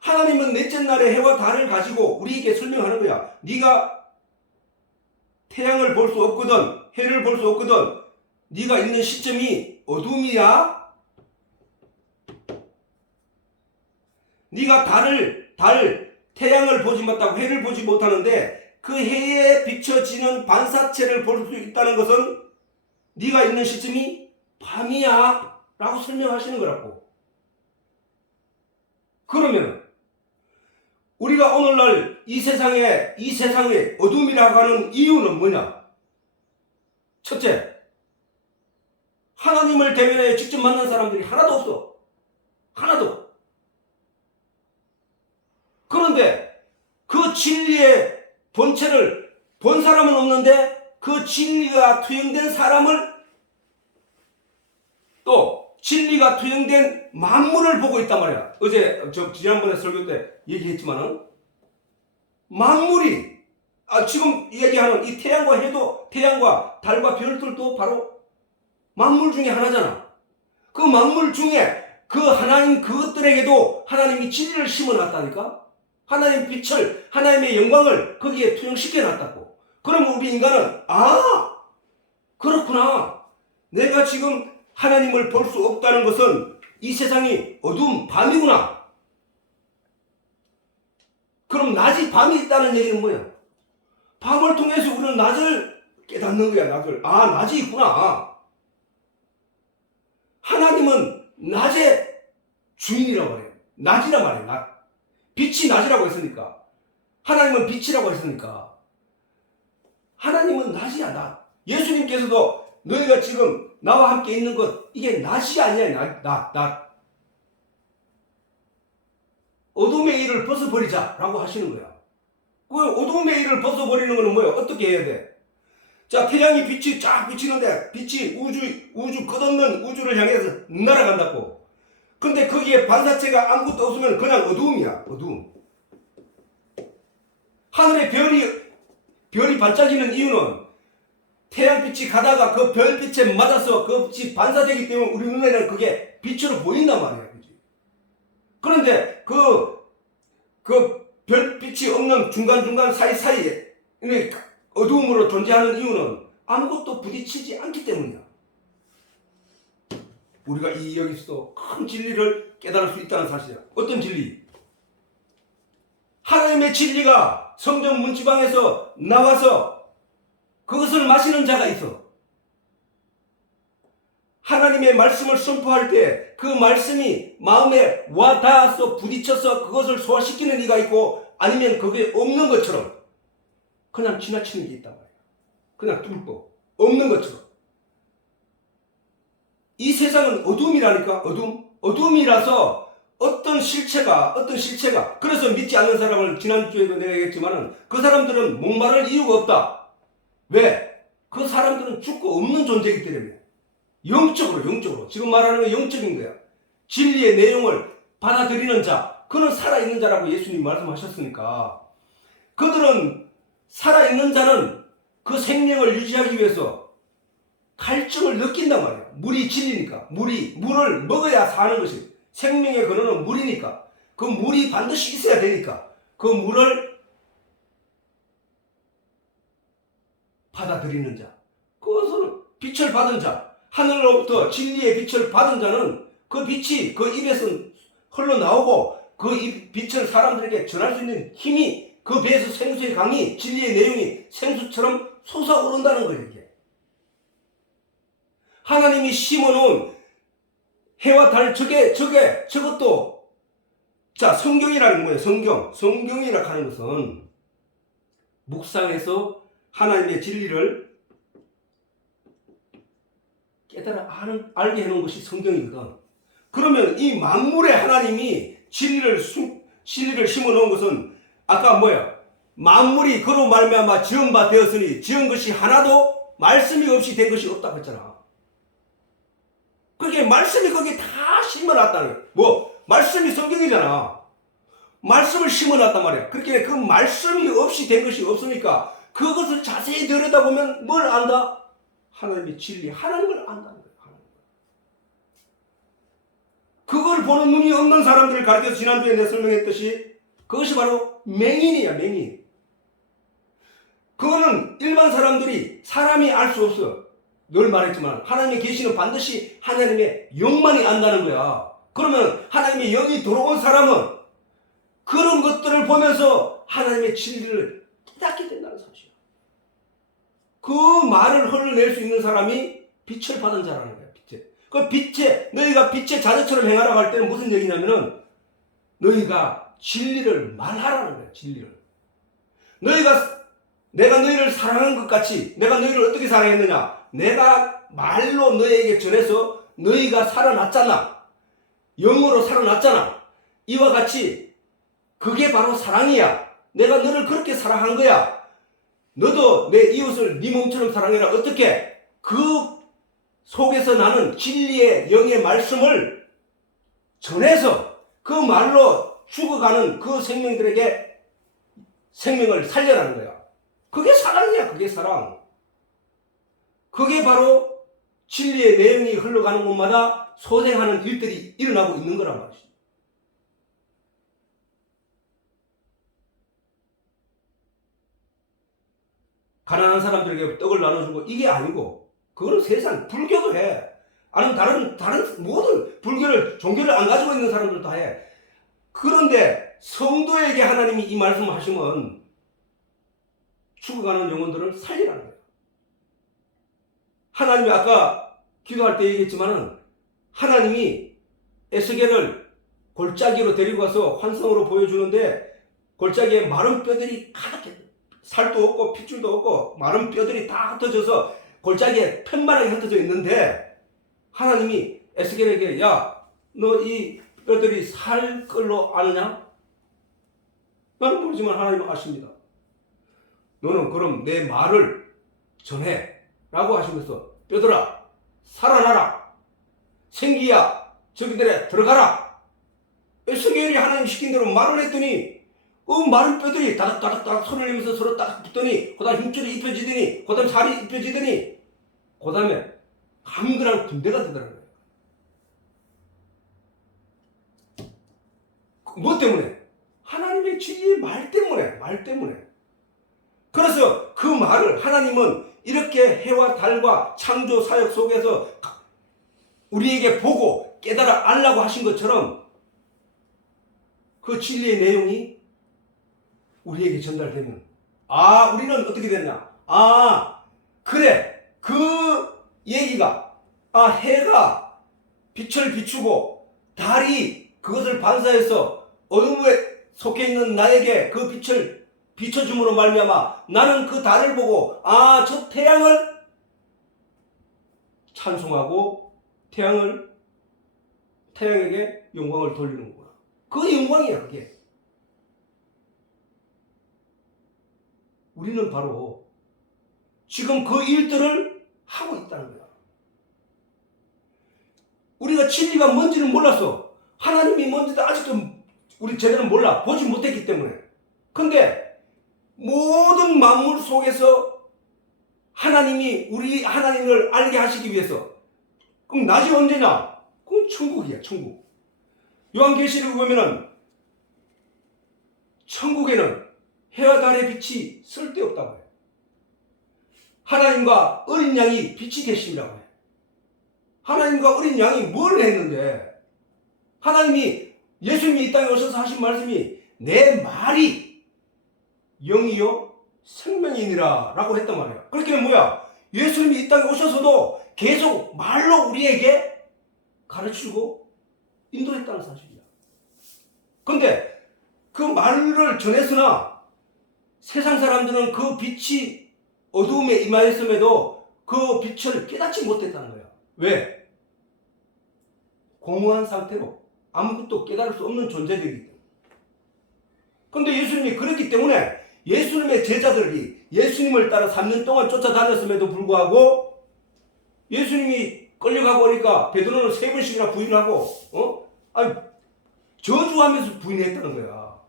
하나님은 넷째 날에 해와 달을 가지고 우리에게 설명하는 거야. 네가 태양을 볼 수 없거든, 해를 볼 수 없거든, 네가 있는 시점이 어둠이야. 네가 태양을 보지 못하고 해를 보지 못하는데 그 해에 비춰지는 반사체를 볼 수 있다는 것은 네가 있는 시점이 밤이야 라고 설명하시는 거라고. 그러면 우리가 오늘날 이 세상에 어둠이라고 하는 이유는 뭐냐? 첫째, 하나님을 대면해 직접 만난 사람들이 하나도 없어. 하나도. 그런데 그 진리의 본체를 본 사람은 없는데 그 진리가 투영된 사람을 또 진리가 투영된 만물을 보고 있단 말이야. 어제 지난번에 설교 때 얘기했지만은 만물이 지금 얘기하는 이 태양과 해도 태양과 달과 별들도 바로 만물 중에 하나잖아. 그 만물 중에 그 하나님 그것들에게도 하나님이 진리를 심어놨다니까. 하나님의 빛을, 하나님의 영광을 거기에 투영시켜 놨다고. 그러면 우리 인간은 그렇구나. 내가 지금 하나님을 볼 수 없다는 것은 이 세상이 어두운 밤이구나. 그럼 낮이 밤이 있다는 얘기는 뭐야? 밤을 통해서 우리는 낮을 깨닫는 거야. 낮이 있구나. 하나님은 낮의 주인이라고 그래요. 낮이란 말이에요. 낮. 빛이 낮이라고 했으니까. 하나님은 빛이라고 했으니까. 하나님은 낮이야, 낮. 예수님께서도 너희가 지금 나와 함께 있는 것, 이게 낮이 아니야, 낮. 어둠의 일을 벗어버리자 라고 하시는 거야. 그 어둠의 일을 벗어버리는 거는 뭐야? 어떻게 해야 돼? 자, 태양이 빛이 쫙 비치는데 빛이 우주 끝없는 우주를 향해서 날아간다고. 근데 거기에 반사체가 아무것도 없으면 그냥 어두움이야. 어두움. 하늘에 별이 반짝이는 이유는 태양빛이 가다가 그 별빛에 맞아서 그 빛이 반사되기 때문에 우리 눈에는 그게 빛으로 보인단 말이야. 그치? 그런데 그 별빛이 없는 중간중간 사이사이에 어두움으로 존재하는 이유는 아무것도 부딪히지 않기 때문이야. 우리가 여기서도 큰 진리를 깨달을 수 있다는 사실이야. 어떤 진리? 하나님의 진리가 성전 문지방에서 나와서 그것을 마시는 자가 있어. 하나님의 말씀을 선포할 때 그 말씀이 마음에 와 닿아서 부딪혀서 그것을 소화시키는 이가 있고 아니면 그게 없는 것처럼 그냥 지나치는 게 있단 말이야. 그냥 뚫고 없는 것처럼. 이 세상은 어둠이라니까. 어둠이라서 어떤 실체가 그래서 믿지 않는 사람을 지난주에도 내가 얘기했지만은 그 사람들은 목마를 이유가 없다. 왜? 그 사람들은 죽고 없는 존재이기 때문에. 영적으로 지금 말하는 건 영적인 거야. 진리의 내용을 받아들이는 자, 그는 살아있는 자라고 예수님이 말씀하셨으니까 그들은 살아있는 자는 그 생명을 유지하기 위해서 갈증을 느낀단 말이야. 물이 진리니까. 물을 먹어야 사는 것이. 생명의 근원은 물이니까. 그 물이 반드시 있어야 되니까. 그 물을 받아들이는 자. 그것은 빛을 받은 자. 하늘로부터 진리의 빛을 받은 자는 그 빛이 그 입에서 흘러나오고 그 빛을 사람들에게 전할 수 있는 힘이 그 배에서 생수의 강이 진리의 내용이 생수처럼 솟아오른다는 거예요. 이게. 하나님이 심어놓은 해와 달 저것도 자 성경이라는 거예요. 성경이라 하는 것은 묵상해서 하나님의 진리를 깨달아 알게 해놓은 것이 성경이거든. 그러면 이 만물에 하나님이 진리를 심어놓은 것은 아까 뭐야? 만물이 그로 말미암아 지은 바 되었으니 지은 것이 하나도 말씀이 없이 된 것이 없다고 했잖아. 그게 말씀이 거기 다 심어놨다는 거야. 뭐 말씀이 성경이잖아. 말씀을 심어놨단 말이야. 그렇게 그 말씀이 없이 된 것이 없으니까 그것을 자세히 들여다보면 뭘 안다? 하나님의 진리, 하나님을 안다는 거야. 그걸 보는 눈이 없는 사람들을 가르쳐서 지난주에 내가 설명했듯이 그것이 바로 맹인이야, 맹인. 그거는 일반 사람이 알 수 없어. 늘 말했지만 하나님의 계시는 반드시 하나님의 영만이 안다는 거야. 그러면 하나님의 영이 들어온 사람은 그런 것들을 보면서 하나님의 진리를 깨닫게 된다는 사실이야. 그 말을 흘러낼 수 있는 사람이 빛을 받은 자라는 거야. 너희가 빛의 자녀처럼 행하라고 할 때는 무슨 얘기냐면은 너희가 진리를 말하라는 거야. 진리를. 내가 너희를 사랑하는 것 같이 내가 너희를 어떻게 사랑했느냐? 내가 말로 너희에게 전해서 너희가 살아났잖아. 영으로 살아났잖아. 이와 같이 그게 바로 사랑이야. 내가 너를 그렇게 사랑한 거야. 너도 내 이웃을 네 몸처럼 사랑해라. 어떻게? 그 속에서 나는 진리의 영의 말씀을 전해서 그 말로 죽어가는 그 생명들에게 생명을 살려라는 거야. 그게 사랑이야. 그게 사랑. 그게 바로 진리의 내용이 흘러가는 곳마다 소생하는 일들이 일어나고 있는 거란 말이지. 가난한 사람들에게 떡을 나눠주고 이게 아니고 그거는 세상 불교도 해. 아니면 다른 모든 종교를 안 가지고 있는 사람들도 다 해. 그런데 성도에게 하나님이 이 말씀을 하시면 죽어가는 영혼들을 살리라는 거예요. 하나님이 아까 기도할 때 얘기했지만은 하나님이 에스겔을 골짜기로 데리고 가서 환상으로 보여주는데 골짜기에 마른 뼈들이 가득해. 살도 없고 핏줄도 없고 마른 뼈들이 다 흩어져서 골짜기에 편만하게 흩어져 있는데 하나님이 에스겔에게 야, 너 이 뼈들이 살 걸로 아느냐? 나는 모르지만 하나님은 아십니다. 너는 그럼 내 말을 전해 라고 하시면서 뼈들아 살아나라. 생기야 저기들에 들어가라. 에스겔이 하나님 시킨 대로 말을 했더니 마른 뼈들이 다닥다닥 손을 내면서 서로 딱 붙더니 그 다음 힘줄이 입혀지더니 그 다음 살이 입혀지더니 그 다음에 한글한 군대가 되더라는 거예요. 뭐 때문에? 하나님의 진리의 말 때문에. 그래서 그 말을 하나님은 이렇게 해와 달과 창조 사역 속에서 우리에게 보고 깨달아 알라고 하신 것처럼 그 진리의 내용이 우리에게 전달되면 우리는 어떻게 됐냐? 그래 그 얘기가 해가 빛을 비추고 달이 그것을 반사해서 어둠에 속해 있는 나에게 그 빛을 비춰줌으로 말미암아 나는 그 달을 보고 저 태양을 찬송하고 태양에게 영광을 돌리는구나. 그 영광이야 그게. 우리는 바로 지금 그 일들을 하고 있다는 거야. 우리가 진리가 뭔지는 몰랐어. 하나님이 뭔지도 아직도 우리 제대로 몰라. 보지 못했기 때문에. 근데 모든 만물 속에서 하나님이 우리 하나님을 알게 하시기 위해서, 그럼 낮이 언제냐? 그건 천국이야, 천국. 요한계시록을 보면은 천국에는 해와 달의 빛이 쓸데없다고 해요. 하나님과 어린 양이 빛이 되심이라고 해요. 하나님과 어린 양이 뭘 했는데, 하나님이, 예수님이 이 땅에 오셔서 하신 말씀이 내 말이 영이요 생명이니라 라고 했단 말이야. 그렇게 뭐야? 예수님이 이 땅에 오셔서도 계속 말로 우리에게 가르치고 인도했다는 사실이야. 근데 그 말을 전했으나 세상 사람들은 그 빛이 어두움에 임하였음에도 그 빛을 깨닫지 못했다는 거야. 왜? 공허한 상태로 아무것도 깨달을 수 없는 존재들이기 때문에. 근데 예수님이 그랬기 때문에 예수님의 제자들이 예수님을 따라 3년 동안 쫓아다녔음에도 불구하고 예수님이 끌려가고 오니까 베드로는 3번씩이나 부인하고 저주하면서 부인했다는 거야.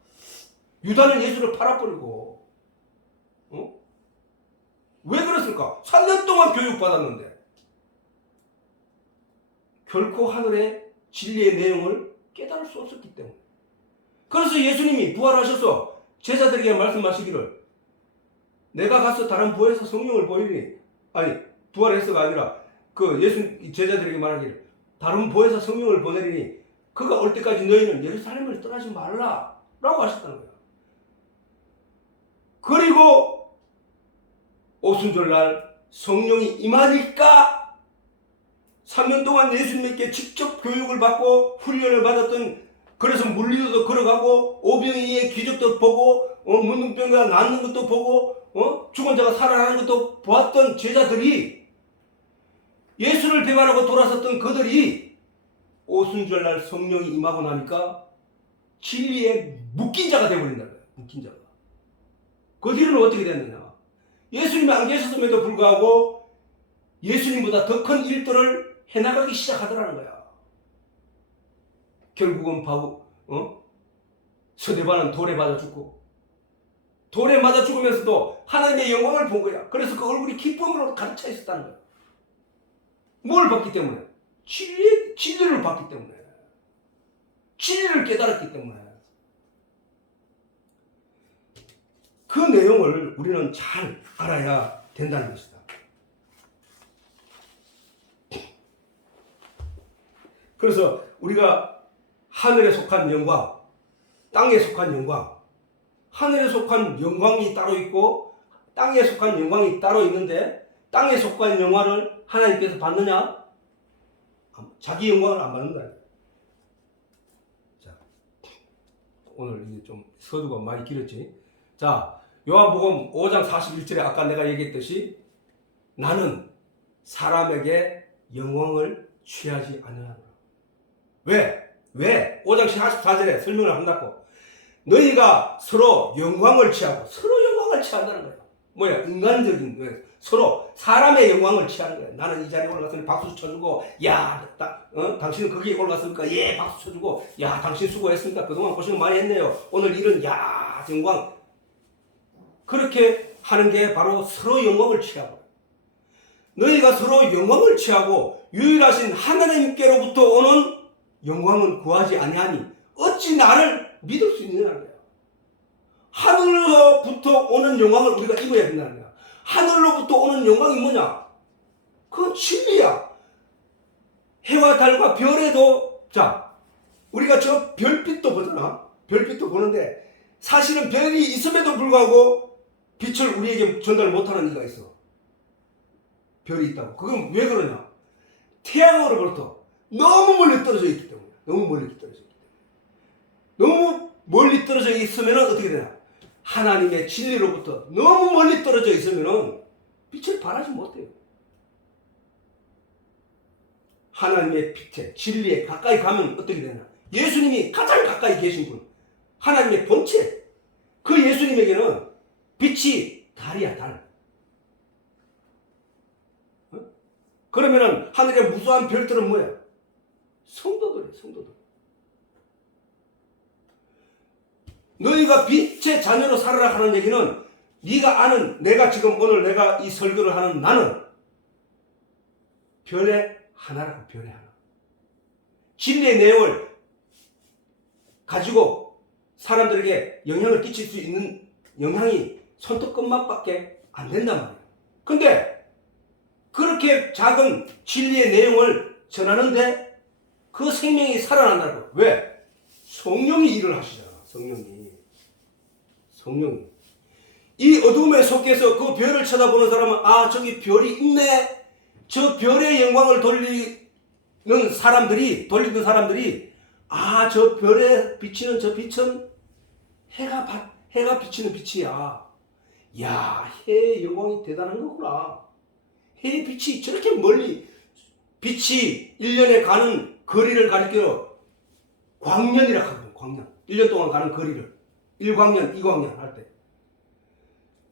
유다는 예수를 팔아버리고. 왜 그랬을까? 3년 동안 교육받았는데 결코 하늘의 진리의 내용을 깨달을 수 없었기 때문에. 그래서 예수님이 부활하셔서 제자들에게 말씀하시기를, 내가 가서 다른 부에서 성령을 보이니, 아니 부활해서가 아니라 그 예수 제자들에게 말하기를, 다른 부에서 성령을 보내리니 그가 올 때까지 너희는 예루살렘을 떠나지 말라 라고 하셨다는 거야. 그리고 오순절날 성령이 임하니까 3년 동안 예수님께 직접 교육을 받고 훈련을 받았던, 그래서 물리도 걸어가고 오병이의 기적도 보고 문둥병과 낫는 것도 보고 죽은 자가 살아나는 것도 보았던 제자들이, 예수를 배반하고 돌아섰던 그들이 오순절날 성령이 임하고 나니까 진리에 묶인 자가 되어버린다는 거예요. 묶인 자가. 그 뒤로는 어떻게 됐느냐? 예수님이 안 계셨음에도 불구하고 예수님보다 더 큰 일들을 해나가기 시작하더라는 거야. 결국은 서대반은 돌에 맞아 죽고, 돌에 맞아 죽으면서도 하나님의 영광을 본 거야. 그래서 그 얼굴이 기쁨으로 가득 차 있었다는 거야. 뭘 봤기 때문에? 진리를 봤기 때문에. 진리를 깨달았기 때문에. 그 내용을 우리는 잘 알아야 된다는 것이다. 그래서 우리가 하늘에 속한 영광, 땅에 속한 영광, 하늘에 속한 영광이 따로 있고 땅에 속한 영광이 따로 있는데, 땅에 속한 영광을 하나님께서 받느냐? 자기 영광을 안 받는다. 자, 오늘 이게 좀 서두가 많이 길었지. 자, 요한복음 5장 41절에 아까 내가 얘기했듯이 나는 사람에게 영광을 취하지 않으라. 왜? 5장 44절에 설명을 한다고. 너희가 서로 영광을 취하고, 서로 영광을 취한다는 거야. 뭐야? 인간적인 거야. 서로 사람의 영광을 취하는 거야. 나는 이 자리에 올라갔으니 박수 쳐주고, 야, 당신은 거기에 올라갔으니까 예, 박수 쳐주고, 야, 당신 수고했습니다. 그동안 고생 많이 했네요. 오늘 일은 야, 영광. 그렇게 하는 게 바로 서로 영광을 취하고, 너희가 서로 영광을 취하고 유일하신 하나님께로부터 오는 영광은 구하지 아니하니 어찌 나를 믿을 수 있느냐는 거야. 하늘로부터 오는 영광을 우리가 입어야 된다는 거야. 하늘로부터 오는 영광이 뭐냐? 그건 진리야. 해와 달과 별에도, 자, 우리가 저 별빛도 보잖아. 별빛도 보는데 사실은 별이 있음에도 불구하고 빛을 우리에게 전달 못하는 이유가 있어. 별이 있다고. 그건 왜 그러냐? 태양으로부터 너무 멀리 떨어져 있기 때문에. 너무 멀리 떨어져 있기 때문에. 너무 멀리 떨어져 있으면 어떻게 되냐? 하나님의 진리로부터 너무 멀리 떨어져 있으면 빛을 발하지 못해요. 하나님의 빛에, 진리에 가까이 가면 어떻게 되냐? 예수님이 가장 가까이 계신 분, 하나님의 본체, 그 예수님에게는 빛이 달이야, 달. 그러면은 하늘의 무수한 별들은 뭐야? 성도들이에요. 성도들. 너희가 빛의 자녀로 살아라 하는 얘기는 네가 아는, 내가 지금 오늘 내가 이 설교를 하는 나는 별의 하나라고. 별의 하나. 진리의 내용을 가지고 사람들에게 영향을 끼칠 수 있는 영향이 손톱끝만밖에 안 된단 말이에요. 근데 그렇게 작은 진리의 내용을 전하는데 그 생명이 살아난다고. 왜? 성령이 일을 하시잖아. 성령이. 이 어둠의 속에서 그 별을 쳐다보는 사람은 아, 저기 별이 있네. 저 별의 영광을 돌리는 사람들이 아, 저 별에 비치는 저 빛은 해가 비치는 빛이야. 야, 해의 영광이 대단한 거구나. 해의 빛이 저렇게 멀리, 빛이 1년에 가는 거리를 가리켜 광년이라 하거든. 광년. 1년 동안 가는 거리를 1광년, 2광년 할 때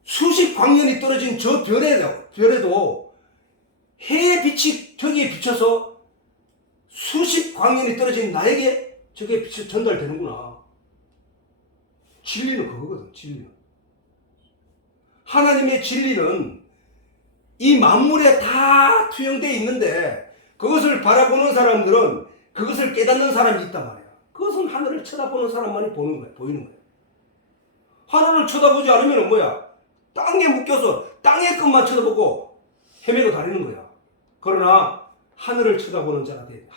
수십 광년이 떨어진 저 별에도 해의 빛이 저기에 비쳐서 수십 광년이 떨어진 나에게 저게 빛이 전달되는구나. 진리는 그거거든. 진리는. 하나님의 진리는 이 만물에 다 투영되어 있는데 그것을 바라보는 사람들은 그것을 깨닫는 사람이 있단 말이야. 그것은 하늘을 쳐다보는 사람만이 보이는 거야. 하늘을 쳐다보지 않으면 뭐야? 땅에 묶여서 땅의 것만 쳐다보고 헤매고 다니는 거야. 그러나 하늘을 쳐다보는 자가 돼.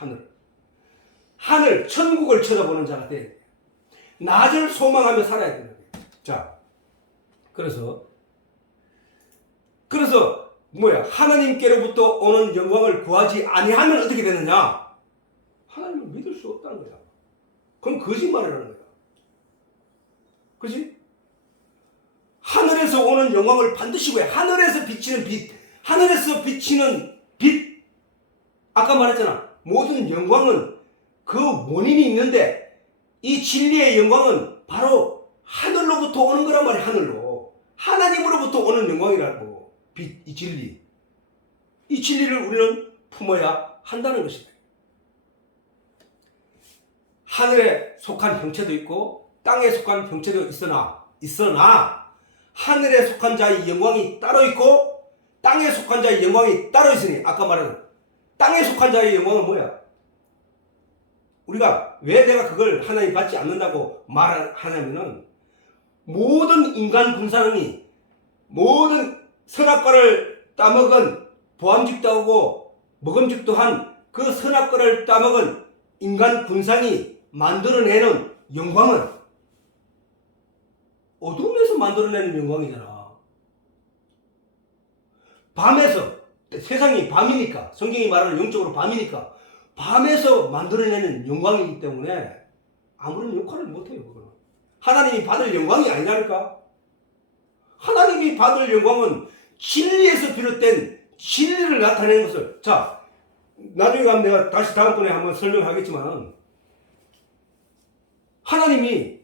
하늘, 천국을 쳐다보는 자가 돼. 낮을 소망하며 살아야 되는 거야. 자, 그래서 뭐야? 하나님께로부터 오는 영광을 구하지 아니하면 어떻게 되느냐? 하나님을 믿을 수 없다는 거야. 그건 거짓말을 하는 거야. 그렇지? 하늘에서 오는 영광을 반드시 구해. 하늘에서 비치는 빛. 아까 말했잖아. 모든 영광은 그 원인이 있는데 이 진리의 영광은 바로 하늘로부터 오는 거란 말이야. 하늘로. 하나님으로부터 오는 영광이라고. 빛, 이 진리. 이 진리를 우리는 품어야 한다는 것이다. 하늘에 속한 형체도 있고 땅에 속한 형체도 있으나 하늘에 속한 자의 영광이 따로 있고 땅에 속한 자의 영광이 따로 있으니 아까 말한 땅에 속한 자의 영광은 뭐야? 우리가 왜 내가 그걸 하나님 받지 않는다고 말하냐면은 모든 인간 군사능이 모든 선악과를 따먹은 보암직도 하고 먹음직도 한 그 선악과를 따먹은 인간 군상이 만들어내는 영광은 어둠에서 만들어내는 영광이잖아. 밤에서, 세상이 밤이니까, 성경이 말하는 영적으로 밤이니까 밤에서 만들어내는 영광이기 때문에 아무런 역할을 못해요. 그거는 하나님이 받을 영광이 아니라니까. 하나님이 받을 영광은 진리에서 비롯된 진리를 나타내는 것을, 자, 나중에 가면 내가 다시 다음번에 한번 설명하겠지만 하나님이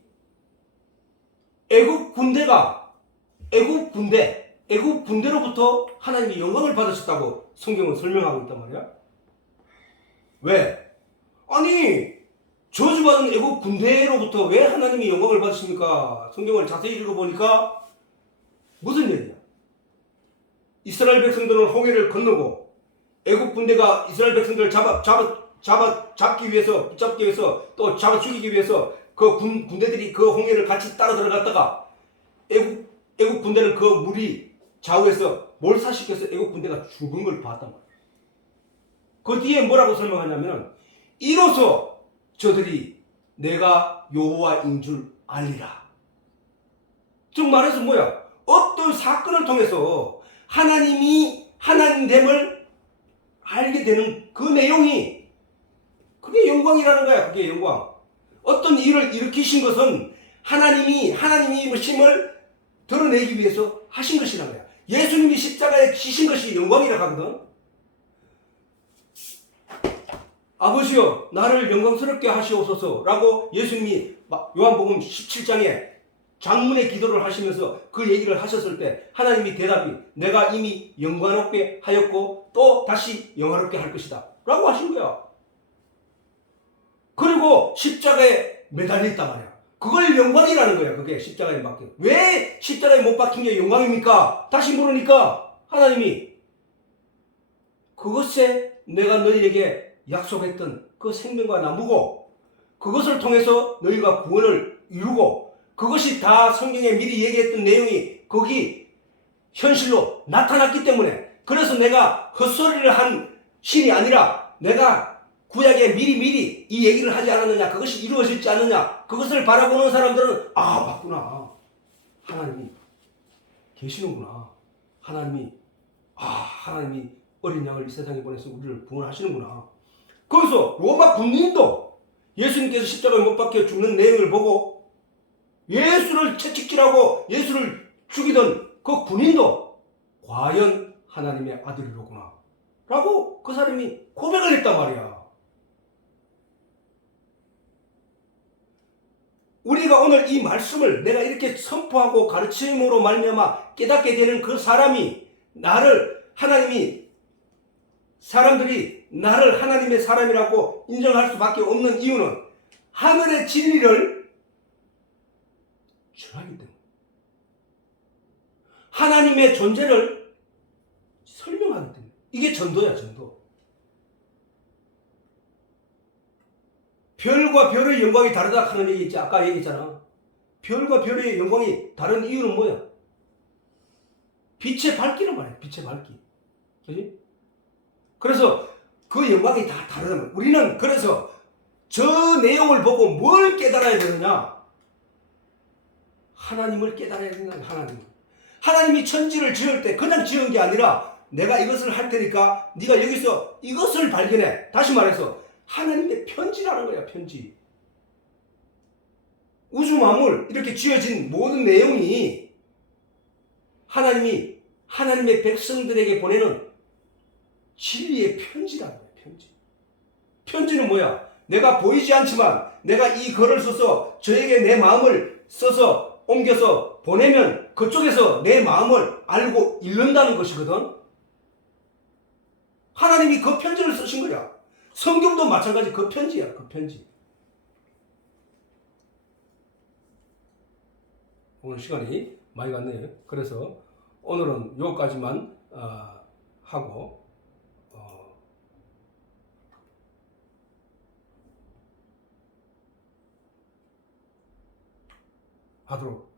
애국 군대로부터 하나님이 영광을 받으셨다고 성경은 설명하고 있단 말이야. 왜? 아니, 저주받은 애국 군대로부터 왜 하나님이 영광을 받으십니까? 성경을 자세히 읽어보니까 무슨 얘기야? 이스라엘 백성들은 홍해를 건너고 애국 군대가 이스라엘 백성들을 잡기 위해서, 붙잡기 위해서, 또 잡아 죽이기 위해서 그 군대들이 그 홍해를 같이 따라 들어갔다가 애국 군대는 그 물이 좌우에서 몰사시켜서 애국 군대가 죽은 걸 봤단 말이야. 그 뒤에 뭐라고 설명하냐면 이로써 저들이 내가 여호와인 줄 알리라. 즉 말해서 뭐야? 어떤 사건을 통해서 하나님이 하나님됨을 알게 되는 그 내용이, 그게 영광이라는 거야. 그게 영광. 어떤 일을 일으키신 것은 하나님이 힘을 드러내기 위해서 하신 것이란 거야. 예수님이 십자가에 지신 것이 영광이라 하거든. 아버지여 나를 영광스럽게 하시옵소서라고 예수님이 요한복음 17장에 장문의 기도를 하시면서 그 얘기를 하셨을 때 하나님이 대답이 내가 이미 영광롭게 하였고 또 다시 영화롭게 할 것이다 라고 하신 거야. 그리고 십자가에 매달려 있단 말이야. 그걸 영광이라는 거야. 그게 십자가에 못 박힌. 왜 십자가에 못 박힌 게 영광입니까? 다시 물으니까 하나님이 그것에 내가 너희에게 약속했던 그 생명과 나무고 그것을 통해서 너희가 구원을 이루고 그것이 다 성경에 미리 얘기했던 내용이 거기 현실로 나타났기 때문에 그래서 내가 헛소리를 한 신이 아니라 내가 구약에 미리 이 얘기를 하지 않았느냐 그것이 이루어졌지 않느냐 그것을 바라보는 사람들은 아 맞구나 하나님이 계시는구나 하나님이 어린 양을 이 세상에 보내서 우리를 구원하시는구나. 거기서 로마 군인도 예수님께서 십자가에 못 박혀 죽는 내용을 보고 예수를 채찍질하고 예수를 죽이던 그 군인도 과연 하나님의 아들이로구나 라고 그 사람이 고백을 했단 말이야. 우리가 오늘 이 말씀을 내가 이렇게 선포하고 가르침으로 말미암아 깨닫게 되는 그 사람이 사람들이 나를 하나님의 사람이라고 인정할 수밖에 없는 이유는 하늘의 진리를 전하기 때문에 하나님의 존재를 설명하기 때문에 이게 전도야 전도. 별과 별의 영광이 다르다 하는 얘기 있지. 아까 얘기했잖아. 별과 별의 영광이 다른 이유는 뭐야? 빛의 밝기란 말이야. 빛의 밝기. 그지? 그래서 그 영광이 다 다르다면 우리는 그래서 저 내용을 보고 뭘 깨달아야 되느냐? 하나님을 깨달아야 된다. 하나님이 천지를 지을 때 그냥 지은 게 아니라 내가 이것을 할 테니까 네가 여기서 이것을 발견해. 다시 말해서 하나님의 편지라는 거야. 편지. 우주 만물 이렇게 지어진 모든 내용이 하나님이 하나님의 백성들에게 보내는 진리의 편지라는 거야. 편지. 편지는 뭐야? 내가 보이지 않지만 내가 이 글을 써서 저에게 내 마음을 써서 옮겨서 보내면 그쪽에서 내 마음을 알고 읽는다는 것이거든. 하나님이 그 편지를 쓰신 거야. 성경도 마찬가지 그 편지야. 그 편지. 오늘 시간이 많이 갔네요. 그래서 오늘은 요까지만 하고 하도록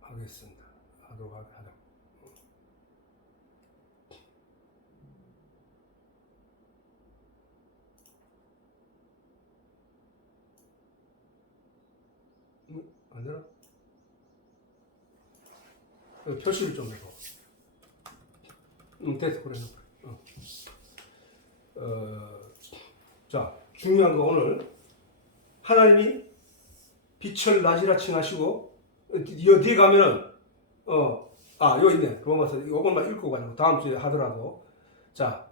하겠습니다. 하도록. 안 되나? 표시를 좀 해봐. 됐어. 그래. 자, 중요한 거 오늘 하나님이 빛을 낮이라 칭하시고 뒤에 가면은 여기 있네. 로마서 이것만 읽고 가자고. 다음 주에 하더라도 자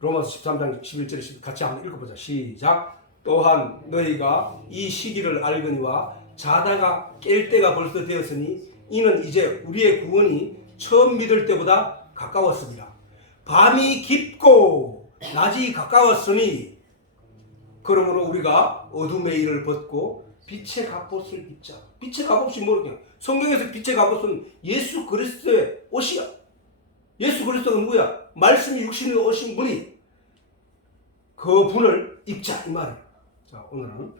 로마서 13장 11절에 같이 한번 읽어보자. 시작. 또한 너희가 이 시기를 알거니와 자다가 깰 때가 벌써 되었으니 이는 이제 우리의 구원이 처음 믿을 때보다 가까웠습니다. 밤이 깊고 낮이 가까웠으니 그러므로 우리가 어둠의 일을 벗고 빛의 갑옷을 입자. 빛의 갑옷이 뭐냐? 성경에서 빛의 갑옷은 예수 그리스도의 옷이야. 예수 그리스도가 누구야? 말씀이 육신으로 오신 분이 그 분을 입자 이 말이야. 자, 오늘은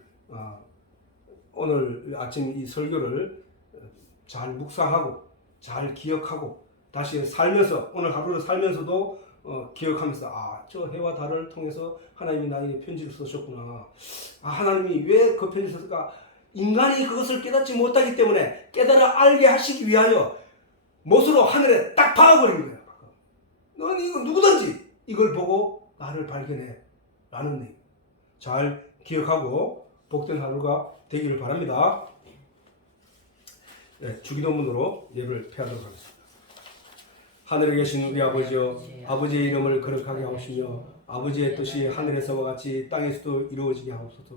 오늘 아침 이 설교를 잘 묵상하고 잘 기억하고 다시 살면서 오늘 하루를 살면서도 기억하면서 저 해와 달을 통해서 하나님이 나에게 편지를 쓰셨구나. 하나님이 왜 그 편지를 썼을까? 인간이 그것을 깨닫지 못하기 때문에 깨달아 알게 하시기 위하여 못으로 하늘에 딱 박아버린 거야. 너는 이거 누구든지 이걸 보고 나를 발견해 라는 얘기. 잘 기억하고 복된 하루가 되기를 바랍니다. 네, 주기도문으로 예배를 폐하도록 하겠습니다. 하늘에 계신 우리 아버지여, 아버지의 이름을 거룩하게 하옵시며 아버지의 뜻이 하늘에서와 같이 땅에서도 이루어지게 하옵소서.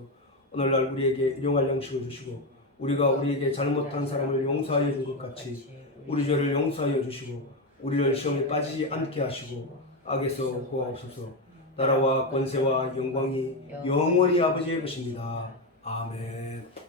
오늘날 우리에게 일용할 양식을 주시고 우리가 우리에게 잘못한 사람을 용서하여 준 것 같이 우리 죄를 용서하여 주시고 우리를 시험에 빠지지 않게 하시고 악에서 구하옵소서. 나라와 권세와 영광이 영원히 아버지의 것입니다. 아멘.